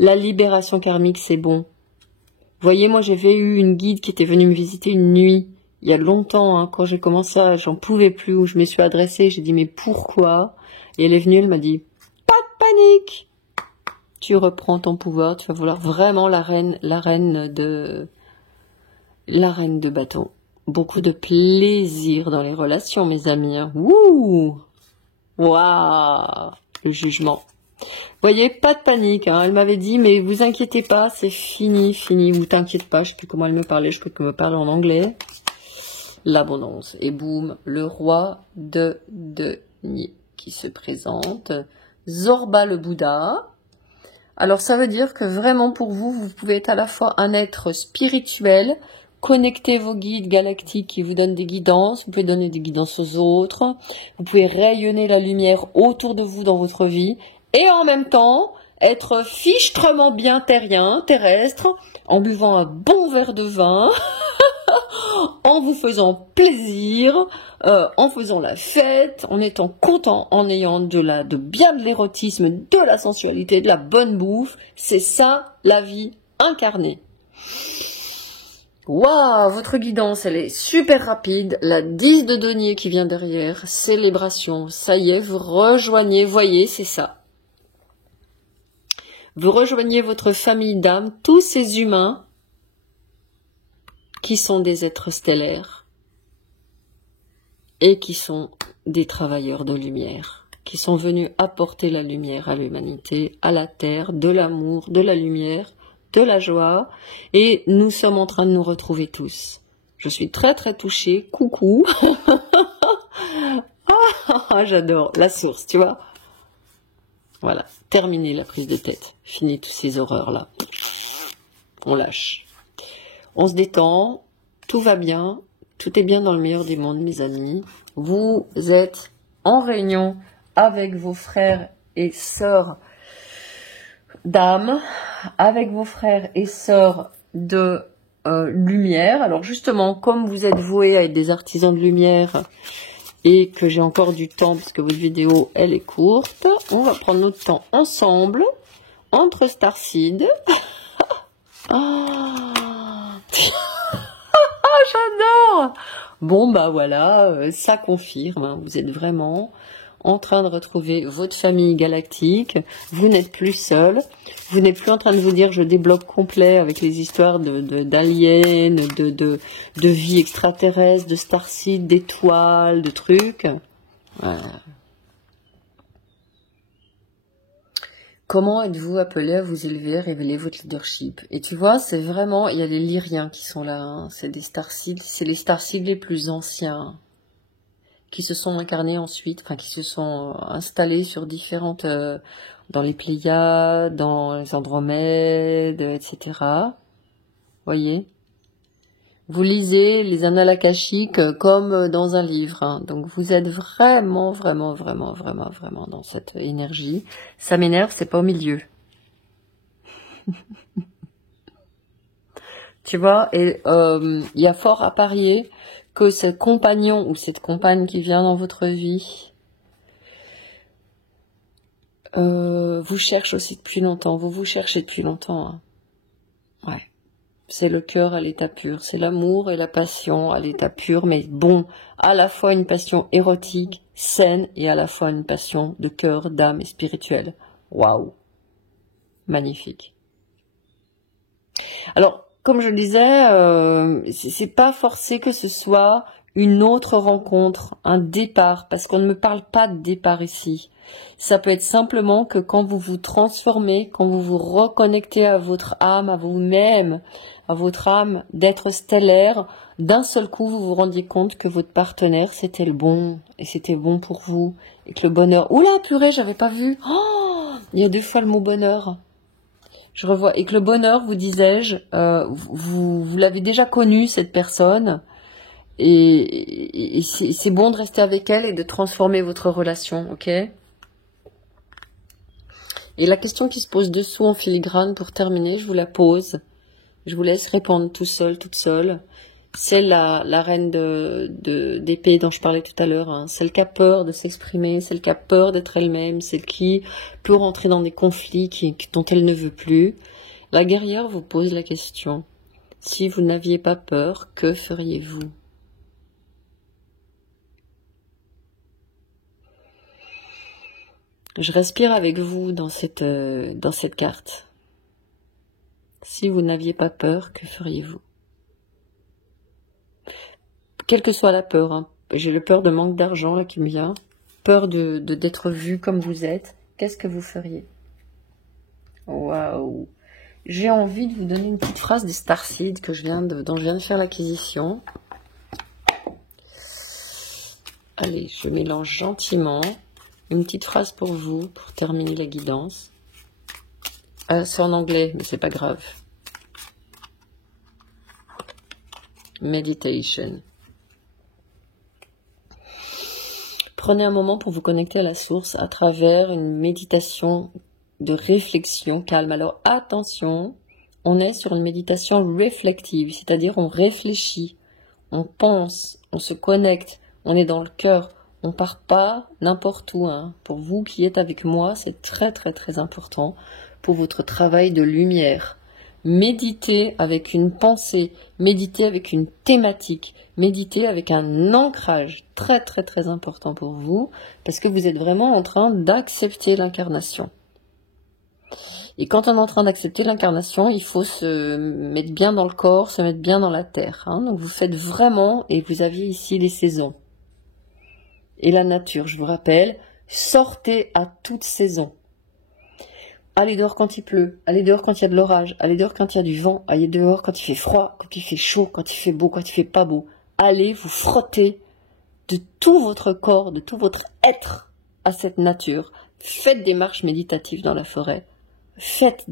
La libération karmique, c'est bon. Vous voyez, moi, j'avais eu une guide qui était venue me visiter une nuit. Il y a longtemps, hein, quand j'ai commencé, j'en pouvais plus. Où je me suis adressée, j'ai dit, mais pourquoi? Et elle est venue, elle m'a dit, pas de panique. Tu reprends ton pouvoir. Tu vas vouloir vraiment la reine de bâton. Beaucoup de plaisir dans les relations, mes amis. Hein. Wouh! Waouh! Le jugement. Vous voyez, pas de panique. Hein. Elle m'avait dit, mais vous inquiétez pas, c'est fini, fini. Ou t'inquiète pas, je sais plus comment elle me parlait, je peux que me parler en anglais. L'abondance. Et boum, le roi de denier qui se présente. Zorba le Bouddha. Alors ça veut dire que vraiment pour vous, vous pouvez être à la fois un être spirituel, connectez vos guides galactiques qui vous donnent des guidances, vous pouvez donner des guidances aux autres, vous pouvez rayonner la lumière autour de vous dans votre vie, et en même temps, être fichtrement bien terrien, terrestre, en buvant un bon verre de vin, en vous faisant plaisir, en faisant la fête, en étant content, en ayant de bien de l'érotisme, de la sensualité, de la bonne bouffe. C'est ça, la vie incarnée. Waouh, votre guidance, elle est super rapide. La 10 de denier qui vient derrière, célébration. Ça y est, vous rejoignez, voyez, c'est ça. Vous rejoignez votre famille d'âmes, tous ces humains qui sont des êtres stellaires et qui sont des travailleurs de lumière, qui sont venus apporter la lumière à l'humanité, à la terre, de l'amour, de la lumière, de la joie, et nous sommes en train de nous retrouver tous. Je suis très très touchée, coucou. Ah, j'adore la source, tu vois. Voilà, terminé la prise de tête, fini toutes ces horreurs-là. On lâche. On se détend, tout va bien, tout est bien dans le meilleur des mondes, mes amis. Vous êtes en réunion avec vos frères et sœurs d'âme, avec vos frères et sœurs de lumière. Alors justement, comme vous êtes voués à être des artisans de lumière et que j'ai encore du temps parce que votre vidéo, elle est courte, on va prendre notre temps ensemble, entre starseeds. Ah, j'adore! Bon, bah voilà, ça confirme, hein, vous êtes vraiment en train de retrouver votre famille galactique, vous n'êtes plus seul, vous n'êtes plus en train de vous dire je débloque complet avec les histoires d'aliens, de vie extraterrestre, de starseed, d'étoiles, de trucs. Comment êtes-vous appelé à vous élever, à révéler votre leadership? Et tu vois, c'est vraiment, il y a les lyriens qui sont là, hein, c'est des starseeds, c'est les starseeds les plus anciens, qui se sont incarnés ensuite, enfin qui se sont installés sur différentes, dans les Pléiades, dans les Andromèdes, etc. Voyez? Vous lisez les annales akashiques comme dans un livre, hein. Donc vous êtes vraiment, vraiment, vraiment, vraiment, vraiment dans cette énergie. Ça m'énerve, c'est pas au milieu. Tu vois, et il y a fort à parier que ce compagnon ou cette compagne qui vient dans votre vie vous cherche aussi depuis longtemps. Vous vous cherchez depuis longtemps. Hein. Ouais. C'est le cœur à l'état pur. C'est l'amour et la passion à l'état pur. Mais bon, à la fois une passion érotique, saine, et à la fois une passion de cœur, d'âme et spirituelle. Waouh. Magnifique. Alors, comme je le disais, c'est pas forcé que ce soit une autre rencontre, un départ, parce qu'on ne me parle pas de départ ici. Ça peut être simplement que quand vous vous transformez, quand vous vous reconnectez à votre âme, à vous-même, à votre âme d'être stellaire, d'un seul coup vous vous rendiez compte que votre partenaire c'était le bon, et c'était bon pour vous, et que le bonheur... Oula purée, j'avais pas vu. Oh, il y a 2 fois le mot bonheur. Je revois, et que le bonheur, vous disais-je, vous l'avez déjà connu cette personne, et c'est bon de rester avec elle et de transformer votre relation, ok? Et la question qui se pose dessous en filigrane, pour terminer, je vous la pose. Je vous laisse répondre tout seul, toute seule. C'est la reine d'épée dont je parlais tout à l'heure. Hein. Celle qui a peur de s'exprimer, celle qui a peur d'être elle-même, celle qui peut rentrer dans des conflits dont elle ne veut plus. La guerrière vous pose la question. Si vous n'aviez pas peur, que feriez-vous ? Je respire avec vous dans cette carte. Si vous n'aviez pas peur, que feriez-vous? Quelle que soit la peur, hein. J'ai le peur de manque d'argent là qui me vient, peur d'être vu comme vous êtes. Qu'est-ce que vous feriez? Waouh! J'ai envie de vous donner une petite phrase des Starseed dont je viens de faire l'acquisition. Allez, je mélange gentiment. Une petite phrase pour vous, pour terminer la guidance. C'est en anglais, mais c'est pas grave. Meditation. Prenez un moment pour vous connecter à la source à travers une méditation de réflexion calme. Alors attention, on est sur une méditation réflective, c'est-à-dire on réfléchit, on pense, on se connecte, on est dans le cœur. On part pas n'importe où. Hein. Pour vous qui êtes avec moi, c'est très très très important pour votre travail de lumière. Méditez avec une pensée, méditez avec une thématique, méditez avec un ancrage très très très important pour vous, parce que vous êtes vraiment en train d'accepter l'incarnation. Et quand on est en train d'accepter l'incarnation, il faut se mettre bien dans le corps, se mettre bien dans la terre. Hein. Donc vous faites vraiment, et vous aviez ici les saisons. Et la nature, je vous rappelle, sortez à toute saison. Allez dehors quand il pleut, allez dehors quand il y a de l'orage, allez dehors quand il y a du vent, allez dehors quand il fait froid, quand il fait chaud, quand il fait beau, quand il fait pas beau. Allez vous frotter de tout votre corps, de tout votre être à cette nature. Faites des marches méditatives dans la forêt. Faites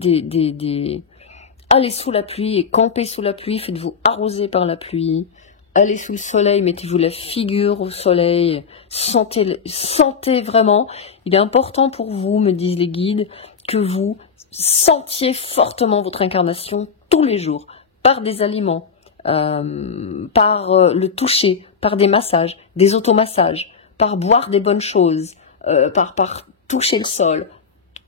Allez sous la pluie et campez sous la pluie, faites-vous arroser par la pluie. Allez sous le soleil, mettez-vous la figure au soleil, sentez vraiment. Il est important pour vous, me disent les guides, que vous sentiez fortement votre incarnation tous les jours, par des aliments, par le toucher, par des massages, des automassages, par boire des bonnes choses, par toucher le sol,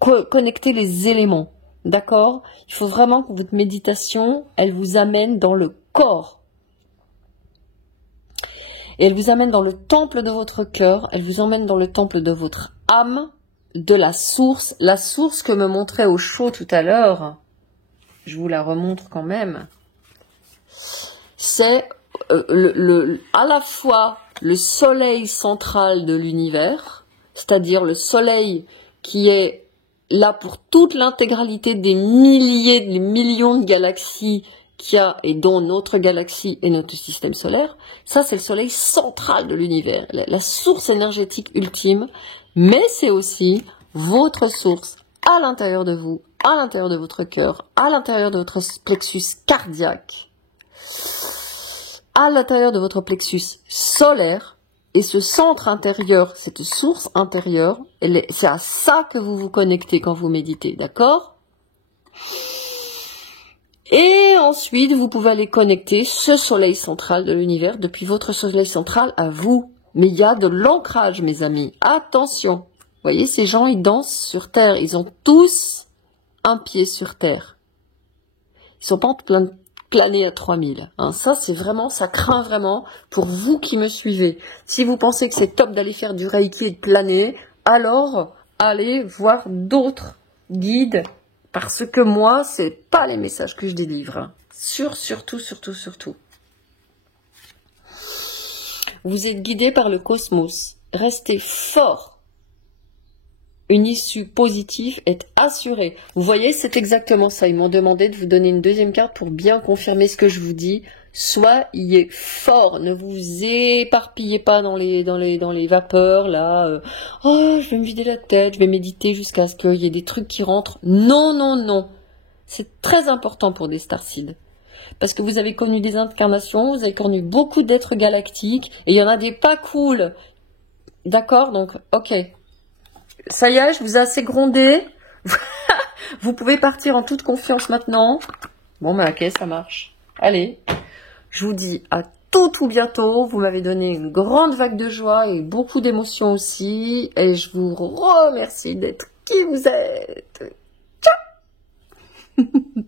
connecter les éléments, d'accord? Il faut vraiment que votre méditation, elle vous amène dans le corps. Et elle vous amène dans le temple de votre cœur, elle vous emmène dans le temple de votre âme, de la source que me montrait au chaud tout à l'heure, je vous la remontre quand même, c'est à la fois le soleil central de l'univers, c'est-à-dire le soleil qui est là pour toute l'intégralité des milliers, des millions de galaxies qu'il y a, et dont notre galaxie et notre système solaire. Ça, c'est le soleil central de l'univers, la source énergétique ultime, mais c'est aussi votre source à l'intérieur de vous, à l'intérieur de votre cœur, à l'intérieur de votre plexus cardiaque, à l'intérieur de votre plexus solaire. Et ce centre intérieur, cette source intérieure, c'est à ça que vous vous connectez quand vous méditez, d'accord ? Et ensuite, vous pouvez aller connecter ce soleil central de l'univers depuis votre soleil central à vous. Mais il y a de l'ancrage, mes amis. Attention. Vous voyez, ces gens, ils dansent sur Terre. Ils ont tous un pied sur Terre. Ils sont pas en train de planer à 3000. Hein. Ça, c'est vraiment, ça craint vraiment pour vous qui me suivez. Si vous pensez que c'est top d'aller faire du Reiki et de planer, alors allez voir d'autres guides. Parce que moi, c'est pas les messages que je délivre. Hein. Surtout. Vous êtes guidé par le cosmos. Restez fort. Une issue positive est assurée. Vous voyez, c'est exactement ça. Ils m'ont demandé de vous donner une deuxième carte pour bien confirmer ce que je vous dis. Soyez fort. Ne vous éparpillez pas dans les vapeurs, là. Oh, je vais me vider la tête, je vais méditer jusqu'à ce qu'il y ait des trucs qui rentrent. Non, non, non. C'est très important pour des starseeds. Parce que vous avez connu des incarnations, vous avez connu beaucoup d'êtres galactiques, et il y en a des pas cool. D'accord? Donc, ok. Ça y est, je vous ai assez grondé. Vous pouvez partir en toute confiance maintenant. Bon, ben ok, ça marche. Allez, je vous dis à tout bientôt. Vous m'avez donné une grande vague de joie et beaucoup d'émotions aussi. Et je vous remercie d'être qui vous êtes. Ciao.